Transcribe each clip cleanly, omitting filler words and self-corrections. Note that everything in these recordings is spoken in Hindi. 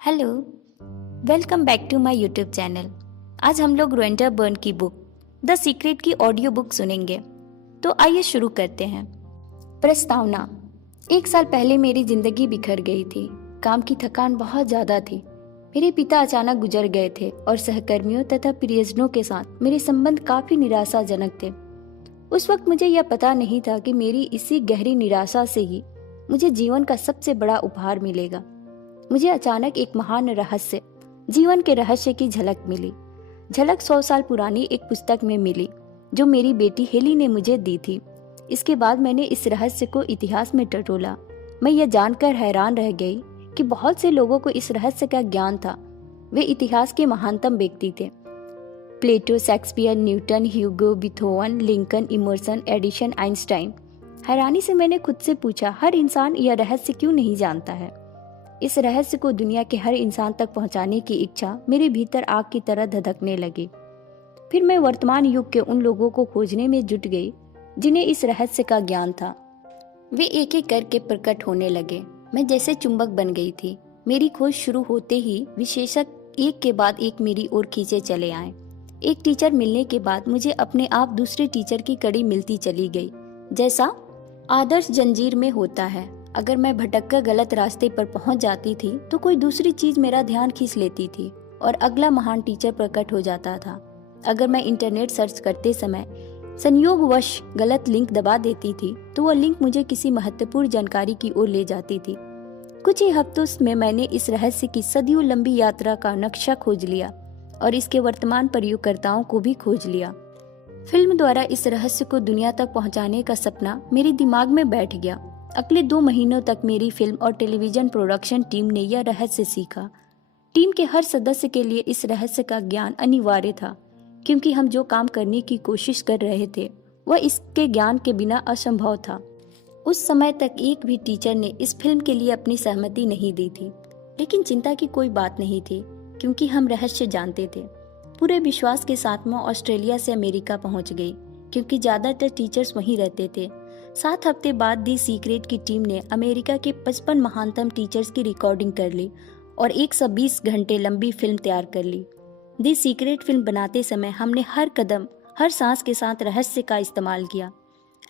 Hello, welcome back to my YouTube channel. आज हम लोग रोएंडा बर्न की बुक द सीक्रेट की ऑडियो बुक सुनेंगे। तो आइए शुरू करते हैं। प्रस्तावना। 1 साल पहले मेरी जिंदगी बिखर गई थी। काम की थकान बहुत ज़्यादा थी। मेरे पिता अचानक गुजर गए थे और सहकर्मियों तथा प्रियजनों के साथ मेरे संबंध काफ़ी निराशाजनक थे। उस वक्त मुझे यह पता नहीं था कि मेरी इसी गहरी निराशा से ही मुझे जीवन का सबसे बड़ा उपहार मिलेगा। मुझे अचानक एक महान रहस्य, जीवन के रहस्य की झलक मिली। झलक 100 साल पुरानी एक पुस्तक में मिली जो मेरी बेटी हेली ने मुझे दी थी। इसके बाद मैंने इस रहस्य को इतिहास में टटोला। मैं यह जानकर हैरान रह गई कि बहुत से लोगों को इस रहस्य का ज्ञान था। वे इतिहास के महानतम व्यक्ति थे: Plato, Shakespeare, Newton, Hugo, Beethoven, Lincoln, Emerson, Edison, Einstein. हैरानी से मैंने खुद से पूछा, हर इंसान यह रहस्य क्यों नहीं जानता है? इस रहस्य को दुनिया के हर इंसान तक पहुंचाने की इच्छा मेरे भीतर आग की तरह धधकने लगी। फिर मैं वर्तमान युग के उन लोगों को खोजने में जुट गई जिन्हें इस रहस्य का ज्ञान था। वे एक एक करके प्रकट होने लगे। मैं जैसे चुंबक बन गई थी। मेरी खोज शुरू होते ही विशेषज्ञ एक के बाद एक मेरी ओर खींचे चले आए। एक टीचर मिलने के बाद मुझे अपने आप दूसरे टीचर की कड़ी मिलती चली गई, जैसा आदर्श जंजीर में होता है। अगर मैं भटककर गलत रास्ते पर पहुंच जाती थी तो कोई दूसरी चीज मेरा ध्यान खींच लेती थी और अगला महान टीचर प्रकट हो जाता था। अगर मैं इंटरनेट सर्च करते समय संयोगवश गलत लिंक दबा देती थी तो वह लिंक मुझे किसी महत्वपूर्ण जानकारी की ओर ले जाती थी। कुछ ही हफ्तों में मैंने इस रहस्य की सदियों लंबी यात्रा का नक्शा खोज लिया और इसके वर्तमान प्रयोगकर्ताओं को भी खोज लिया। फिल्म द्वारा इस रहस्य को दुनिया तक पहुंचाने का सपना मेरे दिमाग में बैठ गया। अगले 2 महीनों तक मेरी फिल्म और टेलीविजन प्रोडक्शन टीम ने यह रहस्य सीखा। टीम के हर सदस्य के लिए इस रहस्य का ज्ञान अनिवार्य था, क्योंकि हम जो काम करने की कोशिश कर रहे थे वह इसके ज्ञान के बिना असंभव था। उस समय तक एक भी टीचर ने इस फिल्म के लिए अपनी सहमति नहीं दी थी, लेकिन चिंता की कोई बात नहीं थी, क्योंकि हम रहस्य जानते थे। पूरे विश्वास के साथ मैं ऑस्ट्रेलिया से अमेरिका पहुंच गई, क्योंकि ज्यादातर टीचर्स वहीं रहते थे। 7 हफ्ते बाद दी सीक्रेट की टीम ने अमेरिका के 55 महानतम टीचर्स की रिकॉर्डिंग कर ली और 120 घंटे लंबी फिल्म तैयार कर ली। दी सीक्रेट फिल्म बनाते समय हमने हर कदम, हर सांस के साथ रहस्य का इस्तेमाल किया।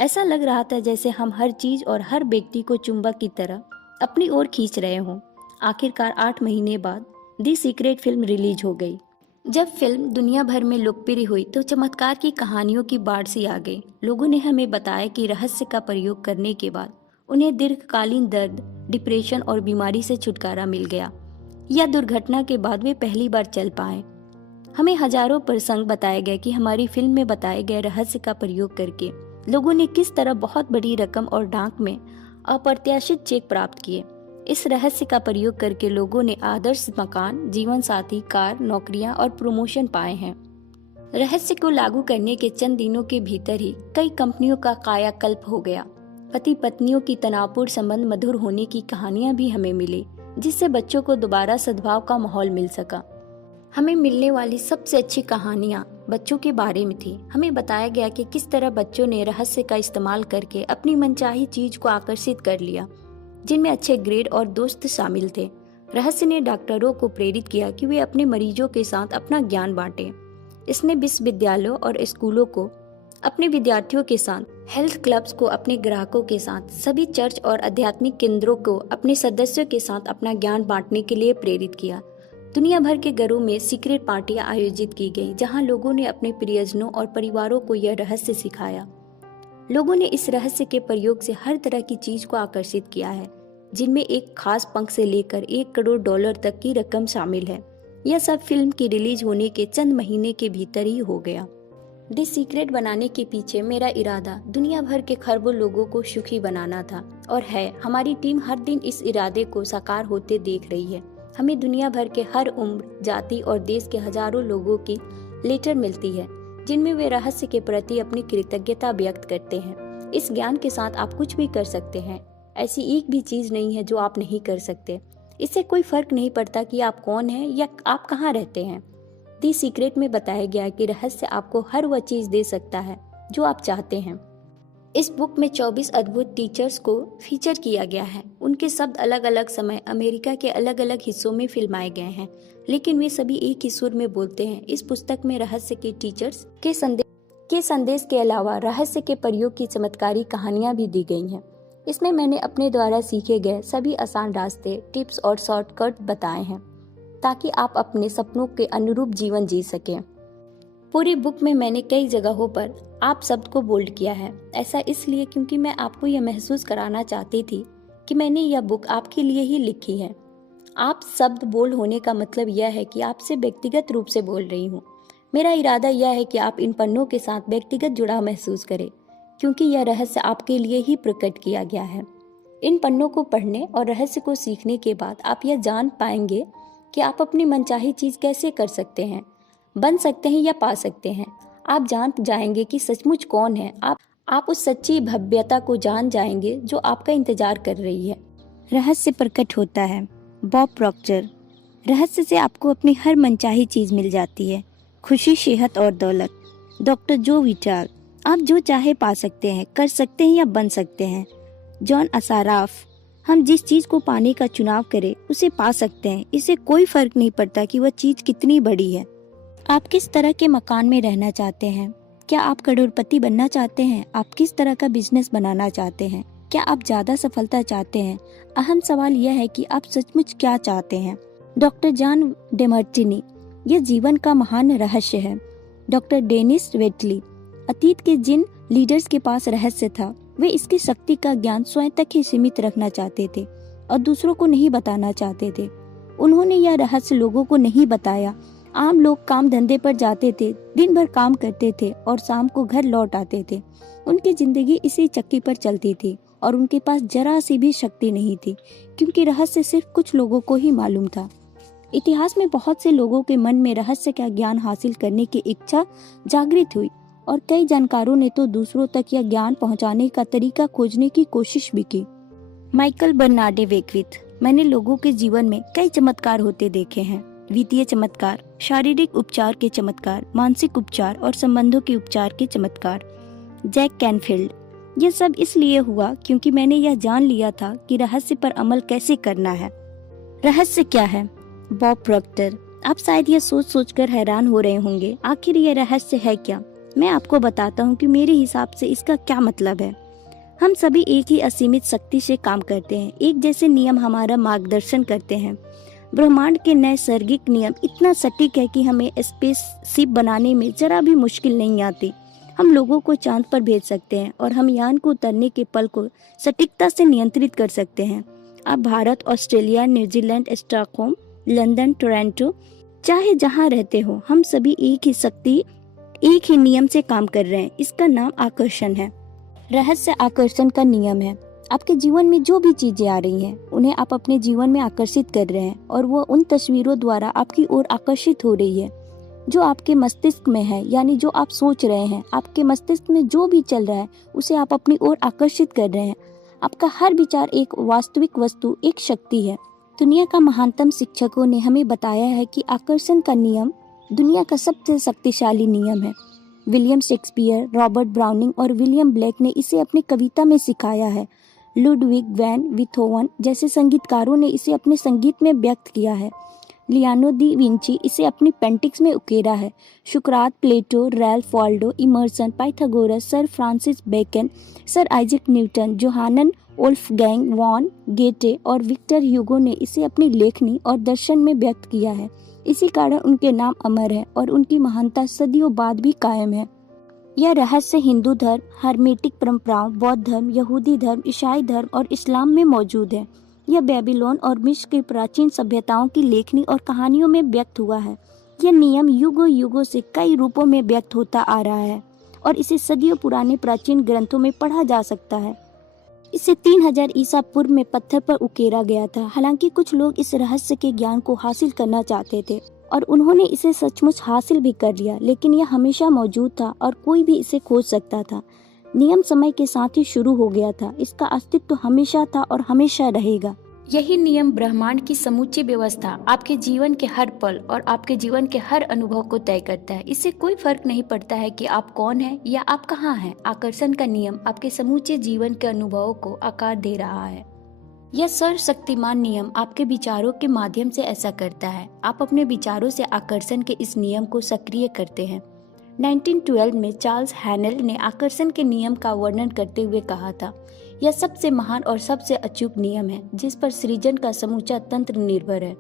ऐसा लग रहा था जैसे हम हर चीज और हर व्यक्ति को चुंबक की तरह अपनी ओर खींच रहे हों। आखिरकार 8 महीने बाद दी सीक्रेट फिल्म रिलीज हो गई। जब फिल्म दुनिया भर में लोकप्रिय हुई तो चमत्कार की कहानियों की बाढ़ सी आ गई। लोगों ने हमें बताया कि रहस्य का प्रयोग करने के बाद उन्हें दीर्घकालीन दर्द, डिप्रेशन और बीमारी से छुटकारा मिल गया, या दुर्घटना के बाद वे पहली बार चल पाए। हमें हजारों प्रसंग बताए गए कि हमारी फिल्म में बताए गए रहस्य का प्रयोग करके लोगों ने किस तरह बहुत बड़ी रकम और डाक में अप्रत्याशित चेक प्राप्त किए। इस रहस्य का प्रयोग करके लोगों ने आदर्श मकान, जीवन साथी, कार, नौकरियां और प्रमोशन पाए हैं। रहस्य को लागू करने के चंद दिनों के भीतर ही कई कंपनियों का कायाकल्प हो गया। पति पत्नियों की तनावपूर्ण संबंध मधुर होने की कहानियां भी हमें मिली, जिससे बच्चों को दोबारा सद्भाव का माहौल मिल सका। हमें मिलने वाली सबसे अच्छी कहानियां बच्चों के बारे में थी। हमें बताया गया कि किस तरह बच्चों ने रहस्य का इस्तेमाल करके अपनी मनचाही चीज को आकर्षित कर लिया, जिनमें अच्छे ग्रेड और दोस्त शामिल थे। रहस्य ने डॉक्टरों को प्रेरित किया कि वे अपने मरीजों के साथ अपना ज्ञान बांटें। इसने विश्वविद्यालयों और स्कूलों को अपने विद्यार्थियों के साथ, हेल्थ क्लब्स को अपने ग्राहकों के साथ, सभी चर्च और आध्यात्मिक केंद्रों को अपने सदस्यों के साथ अपना ज्ञान बांटने के लिए प्रेरित किया। दुनिया भर के घरों में सीक्रेट पार्टियां आयोजित की गई, जहां लोगों ने अपने प्रियजनों और परिवारों को यह रहस्य सिखाया। लोगों ने इस रहस्य के प्रयोग से हर तरह की चीज को आकर्षित किया है, जिनमें एक खास पंख से लेकर $1 करोड़ तक की रकम शामिल है। यह सब फिल्म की रिलीज होने के चंद महीने के भीतर ही हो गया। दी सीक्रेट बनाने के पीछे मेरा इरादा दुनिया भर के खरबों लोगों को सुखी बनाना था, और है। हमारी टीम हर दिन इस इरादे को साकार होते देख रही है। हमें दुनिया भर के हर उम्र, जाति और देश के हजारों लोगों की लेटर मिलती है, जिनमें वे रहस्य के प्रति अपनी कृतज्ञता व्यक्त करते हैं। इस ज्ञान के साथ आप कुछ भी कर सकते हैं। ऐसी एक भी चीज नहीं है जो आप नहीं कर सकते। इससे कोई फर्क नहीं पड़ता कि आप कौन हैं या आप कहाँ रहते हैं। दी सीक्रेट में बताया गया कि रहस्य आपको हर वह चीज दे सकता है जो आप चाहते हैं। इस बुक में 24 अद्भुत टीचर्स को फीचर किया गया है। उनके शब्द अलग अलग समय अमेरिका के अलग अलग हिस्सों में फिल्माए गए हैं, लेकिन वे सभी एक ही सुर में बोलते हैं। इस पुस्तक में रहस्य के टीचर्स के संदेश के अलावा रहस्य के प्रयोग की चमत्कारी कहानियां भी दी गई हैं। इसमें मैंने अपने द्वारा सीखे गए सभी आसान रास्ते, टिप्स और शॉर्टकट बताए हैं ताकि आप अपने सपनों के अनुरूप जीवन जी सकें। पूरी बुक में मैंने कई जगहों पर आप शब्द को बोल्ड किया है। ऐसा इसलिए क्योंकि मैं आपको यह महसूस कराना चाहती थी कि मैंने यह बुक आपके लिए ही लिखी है। आप शब्द बोल्ड होने का मतलब यह है कि आपसे व्यक्तिगत रूप से बोल रही हूँ। मेरा इरादा यह है कि आप इन पन्नों के साथ व्यक्तिगत जुड़ाव महसूस करें, क्योंकि यह रहस्य आपके लिए ही प्रकट किया गया है। इन पन्नों को पढ़ने और रहस्य को सीखने के बाद आप यह जान पाएंगे कि आप अपनी मनचाही चीज़ कैसे कर सकते हैं, बन सकते हैं या पा सकते हैं। आप जान जाएंगे कि सचमुच कौन है। आप उस सच्ची भव्यता को जान जाएंगे जो आपका इंतजार कर रही है। रहस्य प्रकट होता है। Bob Procter. रहस्य से आपको अपनी हर मनचाही चीज़ मिल जाती है, खुशी, सेहत और दौलत। डॉक्टर जो विटाल। आप जो चाहे पा सकते हैं, कर सकते हैं या बन सकते हैं। जॉन असाराफ। हम जिस चीज़ को पाने का चुनाव करें उसे पा सकते हैं। इससे कोई फर्क नहीं पड़ता कि वह चीज़ कितनी बड़ी है। आप किस तरह के मकान में रहना चाहते हैं? क्या आप करोड़पति बनना चाहते हैं? आप किस तरह का बिजनेस बनाना चाहते हैं? क्या आप ज़्यादा सफलता चाहते हैं? अहम सवाल यह है कि आप सचमुच क्या चाहते हैं। Doctor John Demartini. यह जीवन का महान रहस्य है। Doctor Denis Waitley. अतीत के जिन लीडर्स के पास रहस्य था, वे इसकी शक्ति का ज्ञान स्वयं तक ही सीमित रखना चाहते थे और दूसरों को नहीं बताना चाहते थे। उन्होंने यह रहस्य लोगों को नहीं बताया। आम लोग काम धंधे पर जाते थे, दिन भर काम करते थे और शाम को घर लौट आते थे। उनकी जिंदगी इसी चक्की पर चलती थी और उनके पास जरा सी भी शक्ति नहीं थी, क्योंकि रहस्य सिर्फ कुछ लोगों को ही मालूम था। इतिहास में बहुत से लोगों के मन में रहस्य का ज्ञान हासिल करने की इच्छा जागृत हुई और कई जानकारों ने तो दूसरों तक यह ज्ञान पहुंचाने का तरीका खोजने की कोशिश भी की। Michael Bernard Beckwith. मैंने लोगों के जीवन में कई चमत्कार होते देखे हैं। वित्तीय चमत्कार, शारीरिक उपचार के चमत्कार, मानसिक उपचार और संबंधों के उपचार के चमत्कार। Jack Canfield. यह सब इसलिए हुआ क्योंकि मैंने यह जान लिया था कि रहस्य पर अमल कैसे करना है। रहस्य क्या है? Bob Procter. आप शायद यह सोच कर हैरान हो रहे होंगे, आखिर यह रहस्य है क्या? मैं आपको बताता हूँ कि मेरे हिसाब से इसका क्या मतलब है। हम सभी एक ही असीमित शक्ति से काम करते हैं। एक जैसे नियम हमारा मार्गदर्शन करते हैं। ब्रह्मांड के नैसर्गिक नियम इतना सटीक है कि हमें स्पेसशिप बनाने में जरा भी मुश्किल नहीं आती। हम लोगों को चांद पर भेज सकते हैं और हम यान को उतरने के पल को सटीकता से नियंत्रित कर सकते हैं। आप Bharat, Australia, New Zealand, Stockholm, London, Toronto, चाहे जहाँ रहते हो, हम सभी एक ही शक्ति, एक ही नियम से काम कर रहे हैं। इसका नाम आकर्षण है। रहस्य आकर्षण का नियम है। आपके जीवन में जो भी चीजें आ रही हैं, उन्हें आप अपने जीवन में आकर्षित कर रहे हैं और वो उन तस्वीरों द्वारा आपकी ओर आकर्षित हो रही है जो आपके मस्तिष्क में है। यानी जो आप सोच रहे हैं, आपके मस्तिष्क में जो भी चल रहा है, उसे आप अपनी ओर आकर्षित कर रहे हैं। आपका हर विचार एक वास्तविक वस्तु, एक शक्ति है। दुनिया का महानतम शिक्षकों ने हमें बताया है कि आकर्षण का नियम दुनिया का सबसे शक्तिशाली नियम है। विलियम शेक्सपियर, रॉबर्ट ब्राउनिंग और विलियम ब्लेक ने इसे अपनी कविता में सिखाया है। लुडविग वैन बीथोवन जैसे संगीतकारों ने इसे अपने संगीत में व्यक्त किया है। लियोनार्डो दा विंची इसे अपनी पेंटिंग्स में उकेरा है। सुकरात, Plato, Ralph Waldo Emerson, Pythagoras, sir Francis Bacon, sir Isaac Newton, Johann Wolfgang von Goethe और विक्टर ह्यूगो ने इसे अपनी लेखनी और दर्शन में व्यक्त किया है। इसी कारण उनके नाम अमर है और उनकी महानता सदियों बाद भी कायम है। यह रहस्य हिंदू धर्म, हर्मेटिक परंपराओं, बौद्ध धर्म, यहूदी धर्म, ईसाई धर्म और इस्लाम में मौजूद है। यह बेबीलोन और मिस्र की प्राचीन सभ्यताओं की लेखनी और कहानियों में व्यक्त हुआ है। यह नियम युगों युगों से कई रूपों में व्यक्त होता आ रहा है और इसे सदियों पुराने प्राचीन ग्रंथों में पढ़ा जा सकता है। इसे 3000 ईसा पूर्व में पत्थर पर उकेरा गया था। हालांकि कुछ लोग इस रहस्य के ज्ञान को हासिल करना चाहते थे और उन्होंने इसे सचमुच हासिल भी कर लिया, लेकिन यह हमेशा मौजूद था और कोई भी इसे खोज सकता था। नियम समय के साथ ही शुरू हो गया था। इसका अस्तित्व हमेशा था और हमेशा रहेगा। यही नियम ब्रह्मांड की समूची व्यवस्था आपके जीवन के हर पल और आपके जीवन के हर अनुभव को तय करता है। इससे कोई फर्क नहीं पड़ता है कि आप कौन हैं या आप कहाँ हैं। आकर्षण का नियम आपके समूचे जीवन के अनुभवों को आकार दे रहा है। यह सर्वशक्तिमान नियम आपके विचारों के माध्यम से ऐसा करता है। आप अपने विचारों से आकर्षण के इस नियम को सक्रिय करते हैं। 1912 में चार्ल्स हैनेल ने आकर्षण के नियम का वर्णन करते हुए कहा था, यह सबसे महान और सबसे अचूक नियम है जिस पर सृजन का समूचा तंत्र निर्भर है।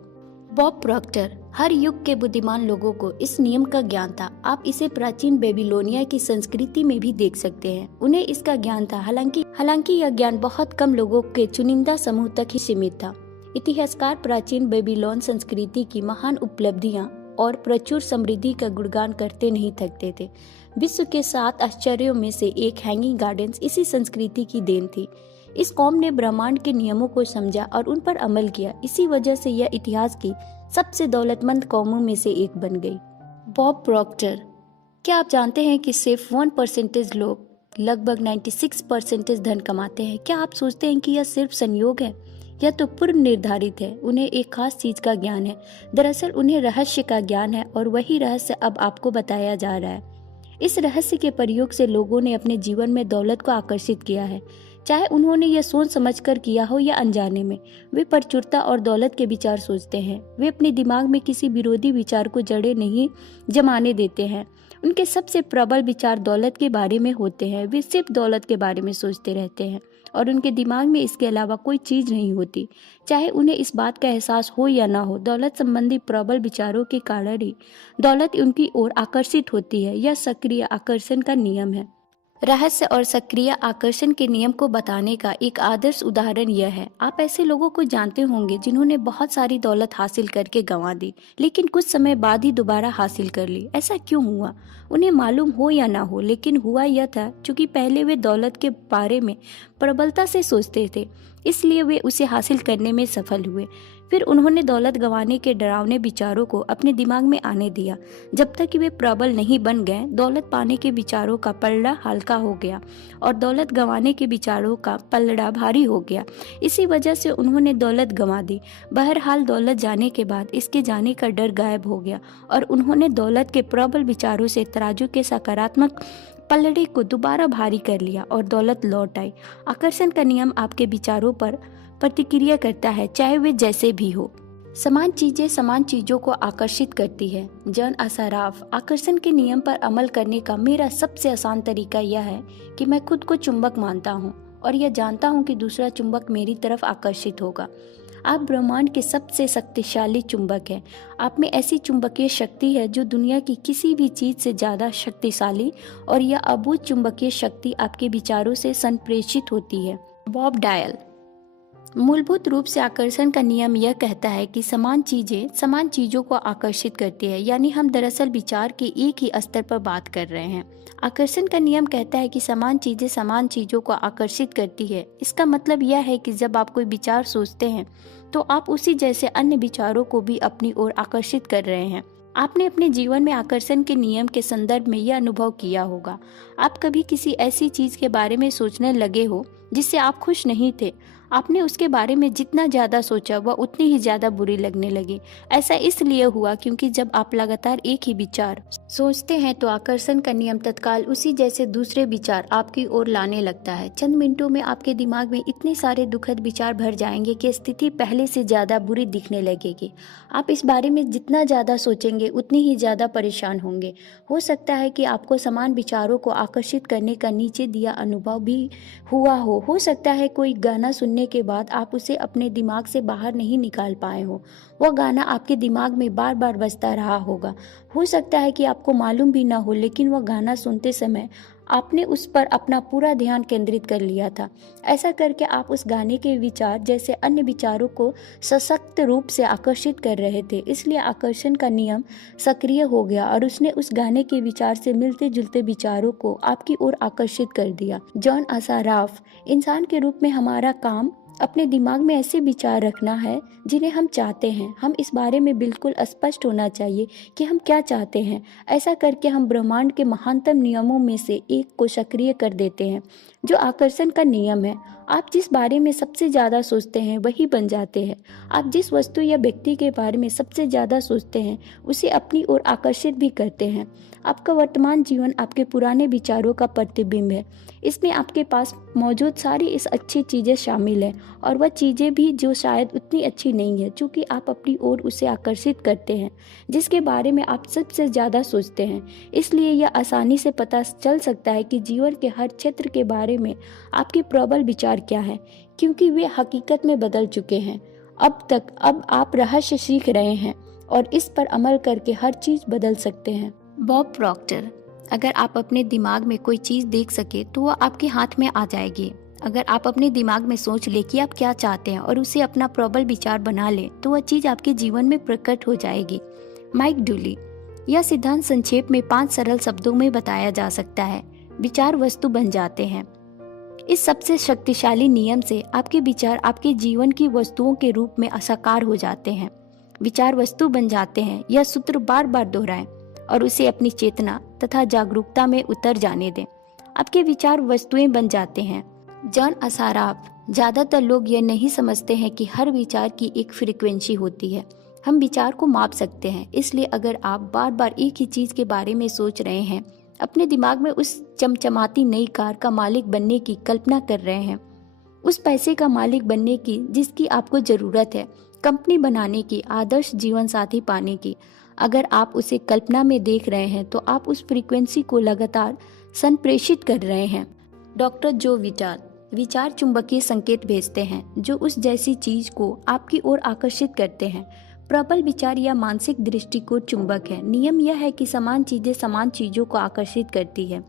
बॉब प्रॉक्टर, हर युग के बुद्धिमान लोगों को इस नियम का ज्ञान था। आप इसे प्राचीन बेबीलोनिया की संस्कृति में भी देख सकते हैं। उन्हें इसका ज्ञान था, हालांकि यह ज्ञान बहुत कम लोगों के चुनिंदा समूह तक ही सीमित था। इतिहासकार प्राचीन बेबीलोन संस्कृति की महान उपलब्धियां और प्रचुर समृद्धि का गुणगान करते नहीं थकते थे। विश्व के 7 आश्चर्यों में से एक हैंगिंग गार्डन्स इसी संस्कृति की देन थी। इस कौम ने ब्रह्मांड के नियमों को समझा और उन पर अमल किया। इसी वजह से यह इतिहास की सबसे दौलतमंद कौमों में से एक बन गई। बॉब प्रॉक्टर, क्या आप जानते हैं कि सिर्फ 1% लोग लगभग 96% धन कमाते हैं? क्या आप सोचते हैं कि यह सिर्फ संयोग है? यह तो पूर्व निर्धारित है। उन्हें एक खास चीज का ज्ञान है। दरअसल उन्हें रहस्य का ज्ञान है और वही रहस्य अब आपको बताया जा रहा है। इस रहस्य के प्रयोग से लोगों ने अपने जीवन में दौलत को आकर्षित किया है, चाहे उन्होंने यह सोच समझकर किया हो या अनजाने में। वे प्रचुरता और दौलत के विचार सोचते हैं। वे अपने दिमाग में किसी विरोधी विचार को जड़ें नहीं जमाने देते हैं। उनके सबसे प्रबल विचार दौलत के बारे में होते हैं। वे सिर्फ दौलत के बारे में सोचते रहते हैं और उनके दिमाग में इसके अलावा कोई चीज नहीं होती। चाहे उन्हें इस बात का एहसास हो या ना हो, दौलत संबंधी प्रबल विचारों के कारण ही दौलत उनकी ओर आकर्षित होती है। यह सक्रिय आकर्षण का नियम है। रहस्य और सक्रिय आकर्षण के नियम को बताने का एक आदर्श उदाहरण यह है। आप ऐसे लोगों को जानते होंगे जिन्होंने बहुत सारी दौलत हासिल करके गंवा दी, लेकिन कुछ समय बाद ही दोबारा हासिल कर ली। ऐसा क्यों हुआ? उन्हें मालूम हो या ना हो, लेकिन हुआ यह था क्योंकि पहले वे दौलत के बारे में प्रबलता से सोचते थे, इसलिए वे उसे हासिल करने में सफल हुए। फिर उन्होंने दौलत गंवाने के डरावने विचारों को अपने दिमाग में आने दिया। जब तक कि वे प्रबल नहीं बन गए, दौलत पाने के विचारों का पलड़ा हल्का हो गया और दौलत गंवाने के विचारों का पलड़ा भारी हो गया। इसी वजह से उन्होंने दौलत गंवा दी। बहरहाल दौलत जाने के बाद इसके जाने का डर गायब हो गया और उन्होंने दौलत के प्रबल विचारों से तराजू के सकारात्मक पलड़े को दोबारा भारी कर लिया और दौलत लौट आई। आकर्षण का नियम आपके विचारों पर प्रतिक्रिया करता है, चाहे वे जैसे भी हो। समान चीजें समान चीजों को आकर्षित करती है। जॉन आसाराफ, आकर्षण के नियम पर अमल करने का मेरा सबसे आसान तरीका यह है कि मैं खुद को चुंबक मानता हूँ और यह जानता हूँ कि दूसरा चुंबक मेरी तरफ आकर्षित होगा। आप ब्रह्मांड के सबसे शक्तिशाली चुंबक हैं। आप में ऐसी चुंबकीय शक्ति है जो दुनिया की किसी भी चीज से ज्यादा शक्तिशाली, और यह अबूझ चुंबकीय शक्ति आपके विचारों से संप्रेषित होती है। बॉब डायल, मूलभूत रूप से आकर्षण का नियम यह कहता है कि समान चीजें समान चीजों को आकर्षित करती है, यानी हम दरअसल विचार के एक ही स्तर पर बात कर रहे हैं। आकर्षण का नियम कहता है कि समान चीजें समान चीजों को आकर्षित करती है। इसका मतलब यह है कि जब आप कोई विचार सोचते हैं तो आप उसी जैसे अन्य विचारों को भी अपनी ओर आकर्षित कर रहे हैं। आपने अपने जीवन में आकर्षण के नियम के संदर्भ में यह अनुभव किया होगा। आप कभी किसी ऐसी चीज के बारे में सोचने लगे हो जिससे आप खुश नहीं थे। आपने उसके बारे में जितना ज़्यादा सोचा वह उतनी ही ज़्यादा बुरी लगने लगी। ऐसा इसलिए हुआ क्योंकि जब आप लगातार एक ही विचार सोचते हैं तो आकर्षण का नियम तत्काल उसी जैसे दूसरे विचार आपकी ओर लाने लगता है। चंद मिनटों में आपके दिमाग में इतने सारे दुखद विचार भर जाएंगे कि स्थिति पहले से ज़्यादा बुरी दिखने लगेगी। आप इस बारे में जितना ज़्यादा सोचेंगे उतनी ही ज़्यादा परेशान होंगे। हो सकता है कि आपको समान विचारों को आकर्षित करने का नीचे दिया अनुभव भी हुआ हो सकता है कोई गाना सुनने के बाद आप उसे अपने दिमाग से बाहर नहीं निकाल पाए हो। वह गाना आपके दिमाग में बार बार बजता रहा होगा। हो सकता है कि आपको मालूम भी ना हो, लेकिन वह गाना सुनते समय आपने उस पर अपना पूरा ध्यान केंद्रित कर लिया था। ऐसा करके आप उस गाने के विचार जैसे अन्य विचारों को सशक्त रूप से आकर्षित कर रहे थे। इसलिए आकर्षण का नियम सक्रिय हो गया और उसने उस गाने के विचार से मिलते जुलते विचारों को आपकी ओर आकर्षित कर दिया। जॉन आसाराफ, इंसान के रूप में हमारा काम अपने दिमाग में ऐसे विचार रखना है जिन्हें हम चाहते हैं। हम इस बारे में बिल्कुल स्पष्ट होना चाहिए कि हम क्या चाहते हैं। ऐसा करके हम ब्रह्मांड के महानतम नियमों में से एक को सक्रिय कर देते हैं। जो आकर्षण का नियम है, आप जिस बारे में सबसे ज़्यादा सोचते हैं वही बन जाते हैं। आप जिस वस्तु या व्यक्ति के बारे में सबसे ज़्यादा सोचते हैं उसे अपनी ओर आकर्षित भी करते हैं। आपका वर्तमान जीवन आपके पुराने विचारों का प्रतिबिंब है। इसमें आपके पास मौजूद सारी इस अच्छी चीज़ें शामिल हैं और वह चीज़ें भी जो शायद उतनी अच्छी नहीं है, चूँकि आप अपनी ओर उसे आकर्षित करते हैं जिसके बारे में आप सबसे ज़्यादा सोचते हैं। इसलिए यह आसानी से पता चल सकता है कि जीवन के हर क्षेत्र के बारे में आपके प्रबल विचार क्या हैं, क्योंकि वे हकीकत में बदल चुके हैं। अब आप रहस्य सीख रहे हैं और इस पर अमल करके हर चीज़ बदल सकते हैं। Bob Proctor. अगर आप अपने दिमाग में कोई चीज़ देख सके तो वह आपके हाथ में आ जाएगी। अगर आप अपने दिमाग में सोच ले कि आप क्या चाहते हैं और उसे अपना प्रबल विचार बना ले तो वह चीज़ आपके जीवन में प्रकट हो जाएगी। Mike Dooley. यह सिद्धांत संक्षेप में 5 सरल शब्दों में बताया जा सकता है। विचार वस्तु बन जाते हैं। इस सबसे शक्तिशाली नियम से आपके विचार आपके जीवन की वस्तुओं के रूप में साकार हो जाते हैं। विचार वस्तु बन जाते हैं। यह सूत्र बार बार दोहराएं और उसे अपनी चेतना तथा जागरूकता में उतर जाने दें। आपके विचार वस्तुएं बन जाते हैं। जॉन असाराफ। ज़्यादातर लोग यह नहीं समझते हैं कि हर विचार की एक फ्रीक्वेंसी होती है। हम विचार को माप सकते हैं। इसलिए अगर आप बार बार एक ही चीज़ के बारे में सोच रहे हैं, अपने दिमाग में उस चमचमाती नई कार का मालिक बनने की कल्पना कर रहे हैं, उस पैसे का मालिक बनने की जिसकी आपको ज़रूरत है, कंपनी बनाने की, आदर्श जीवन साथी पाने की, अगर आप उसे कल्पना में देख रहे हैं तो आप उस फ्रीक्वेंसी को लगातार संप्रेषित कर रहे हैं। डॉक्टर जो विचार चुंबकीय संकेत भेजते हैं जो उस जैसी चीज को आपकी ओर आकर्षित करते हैं। प्रबल विचार या मानसिक दृष्टिकोण चुंबक है। नियम यह है कि समान चीजें समान चीजों को आकर्षित करती है।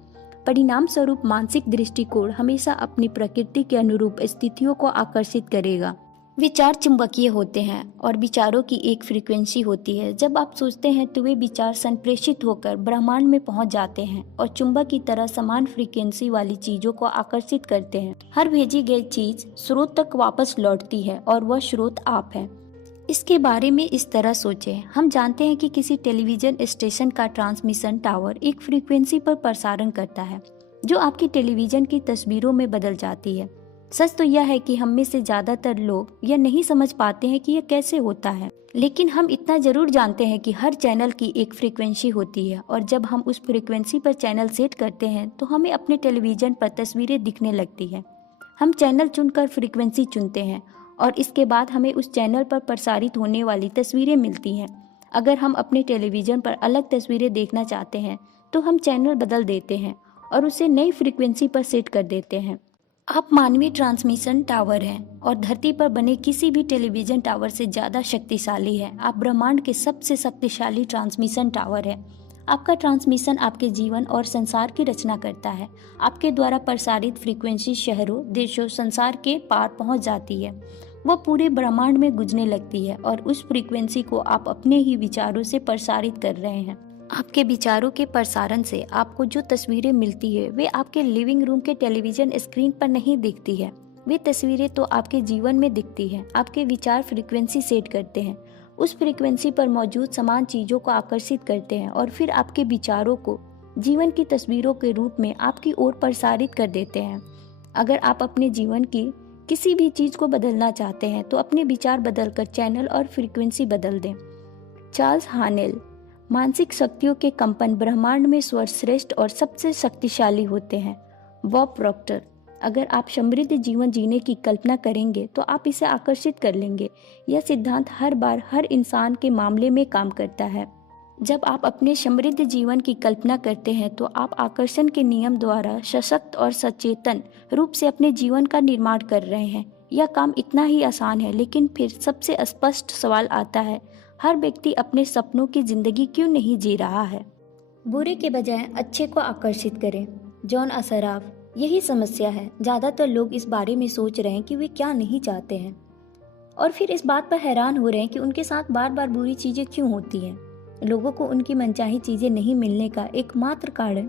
परिणाम स्वरूप मानसिक दृष्टिकोण हमेशा अपनी प्रकृति के अनुरूप स्थितियों को आकर्षित करेगा। विचार चुंबकीय होते हैं और विचारों की एक फ्रीक्वेंसी होती है। जब आप सोचते हैं तो वे विचार संप्रेषित होकर ब्रह्मांड में पहुंच जाते हैं और चुंबक की तरह समान फ्रीक्वेंसी वाली चीजों को आकर्षित करते हैं। हर भेजी गई चीज स्रोत तक वापस लौटती है और वह स्रोत आप हैं। इसके बारे में इस तरह सोचें। हम जानते हैं कि किसी टेलीविजन स्टेशन का ट्रांसमिशन टावर एक फ्रीक्वेंसी पर प्रसारण करता है जो आपकी टेलीविजन की तस्वीरों में बदल जाती है। सच तो यह है कि हम में से ज्यादातर लोग यह नहीं समझ पाते हैं कि यह कैसे होता है, लेकिन हम इतना जरूर जानते हैं कि हर चैनल की एक फ्रीक्वेंसी होती है और जब हम उस फ्रीक्वेंसी पर चैनल सेट करते हैं तो हमें अपने टेलीविजन पर तस्वीरें दिखने लगती हैं। हम चैनल चुनकर फ्रीक्वेंसी चुनते हैं और इसके बाद हमें उस चैनल पर प्रसारित होने वाली तस्वीरें मिलती हैं। अगर हम अपने टेलीविजन पर अलग तस्वीरें देखना चाहते हैं तो हम चैनल बदल देते हैं और उसे नई फ्रीक्वेंसी पर सेट कर देते हैं। आप मानवीय ट्रांसमिशन टावर हैं और धरती पर बने किसी भी टेलीविजन टावर से ज़्यादा शक्तिशाली है। आप ब्रह्मांड के सबसे शक्तिशाली ट्रांसमिशन टावर हैं। आपका ट्रांसमिशन आपके जीवन और संसार की रचना करता है। आपके द्वारा प्रसारित फ्रीक्वेंसी शहरों, देशों, संसार के पार पहुंच जाती है। वह पूरे ब्रह्मांड में गूंजने लगती है और उस फ्रीक्वेंसी को आप अपने ही विचारों से प्रसारित कर रहे हैं। आपके विचारों के प्रसारण से आपको जो तस्वीरें मिलती है वे आपके लिविंग रूम के टेलीविजन स्क्रीन पर नहीं दिखती है। वे तस्वीरें तो आपके जीवन में दिखती है। आपके विचार फ्रीक्वेंसी सेट करते हैं, उस फ्रीक्वेंसी पर मौजूद समान चीज़ों को आकर्षित करते हैं और फिर आपके विचारों को जीवन की तस्वीरों के रूप में आपकी ओर प्रसारित कर देते हैं। अगर आप अपने जीवन की किसी भी चीज़ को बदलना चाहते हैं तो अपने विचार बदलकर चैनल और फ्रीक्वेंसी बदल दें। चार्ल्स हानेल। मानसिक शक्तियों के कंपन ब्रह्मांड में सर्वश्रेष्ठ और सबसे शक्तिशाली होते हैं। Bob Proctor. अगर आप समृद्ध जीवन जीने की कल्पना करेंगे तो आप इसे आकर्षित कर लेंगे। यह सिद्धांत हर बार हर इंसान के मामले में काम करता है। जब आप अपने समृद्ध जीवन की कल्पना करते हैं तो आप आकर्षण के नियम द्वारा सशक्त और सचेतन रूप से अपने जीवन का निर्माण कर रहे हैं। यह काम इतना ही आसान है, लेकिन फिर सबसे स्पष्ट सवाल आता है, हर व्यक्ति अपने सपनों की जिंदगी क्यों नहीं जी रहा है? बुरे के बजाय अच्छे को आकर्षित करें। John Assaraf. यही समस्या है। ज़्यादातर लोग इस बारे में सोच रहे हैं कि वे क्या नहीं चाहते हैं और फिर इस बात पर हैरान हो रहे हैं कि उनके साथ बार बार बुरी चीज़ें क्यों होती हैं। लोगों को उनकी मनचाही चीज़ें नहीं मिलने का एकमात्र कारण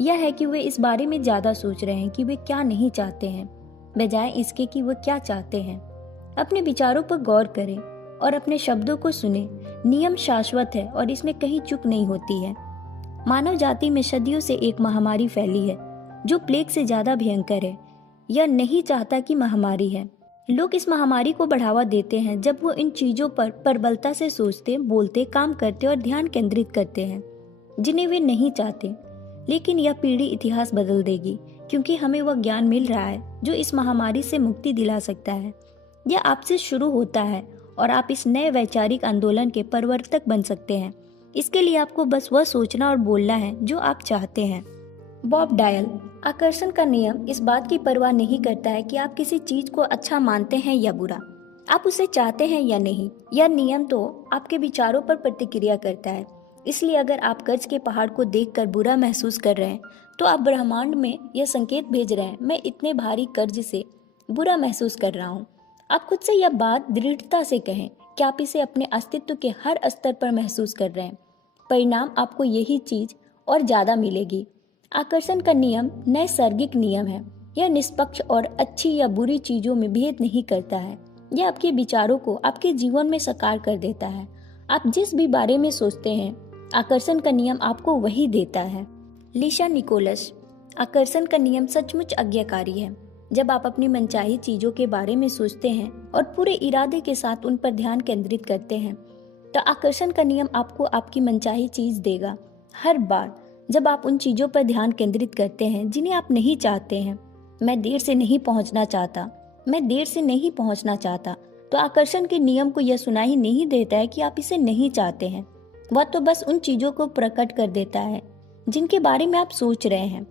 यह है कि वे इस बारे में ज़्यादा सोच रहे हैं कि वे क्या नहीं चाहते हैं, बजाय इसके कि वे क्या चाहते हैं। अपने विचारों पर गौर करें और अपने शब्दों को सुने। नियम शाश्वत है और इसमें कहीं चूक नहीं होती है। मानव जाति में सदियों से एक महामारी फैली है जो प्लेग से ज़्यादा भयंकर है। यह नहीं चाहता कि महामारी है। लोग इस महामारी को बढ़ावा देते हैं जब वो इन चीज़ों पर प्रबलता से सोचते, बोलते, काम करते और ध्यान केंद्रित करते हैं जिन्हें वे नहीं चाहते। लेकिन यह पीढ़ी इतिहास बदल देगी, क्योंकि हमें वह ज्ञान मिल रहा है जो इस महामारी से मुक्ति दिला सकता है। यह आपसे शुरू होता है और आप इस नए वैचारिक आंदोलन के प्रवर्तक बन सकते हैं। इसके लिए आपको बस वह सोचना और बोलना है जो आप चाहते हैं। Bob dial. आकर्षण का नियम इस बात की परवाह नहीं करता है कि आप किसी चीज को अच्छा मानते हैं या बुरा, आप उसे चाहते हैं या नहीं। यह नियम तो आपके विचारों पर प्रतिक्रिया करता है। इसलिए अगर आप कर्ज के पहाड़ को देखकर बुरा महसूस कर रहे हैं तो आप ब्रह्मांड में यह संकेत भेज रहे हैं, मैं इतने भारी कर्ज से बुरा महसूस कर रहा हूँ। आप खुद से यह बात दृढ़ता से कहें कि आप इसे अपने अस्तित्व के हर स्तर पर महसूस कर रहे हैं। परिणाम आपको यही चीज और ज्यादा मिलेगी। आकर्षण का नियम नैसर्गिक नियम है। यह निष्पक्ष और अच्छी या बुरी चीजों में भेद नहीं करता है। यह आपके विचारों को आपके जीवन में साकार कर देता है। आप जिस भी बारे में सोचते हैं, आकर्षण का नियम आपको वही देता है। लिशा निकोलस। आकर्षण का नियम सचमुच आज्ञाकारी है। जब आप अपनी मनचाही चीजों के बारे में सोचते हैं और पूरे इरादे के साथ उन पर ध्यान केंद्रित करते हैं, तो आकर्षण का नियम आपको आपकी मनचाही चीज देगा। हर बार जब आप उन चीजों पर ध्यान केंद्रित करते हैं जिन्हें आप नहीं चाहते हैं, मैं देर से नहीं पहुंचना चाहता, मैं देर से नहीं पहुंचना चाहता, तो आकर्षण के नियम को यह सुनाई नहीं देता है कि आप इसे नहीं चाहते हैं। वह तो बस उन चीजों को प्रकट कर देता है जिनके बारे में आप सोच रहे हैं।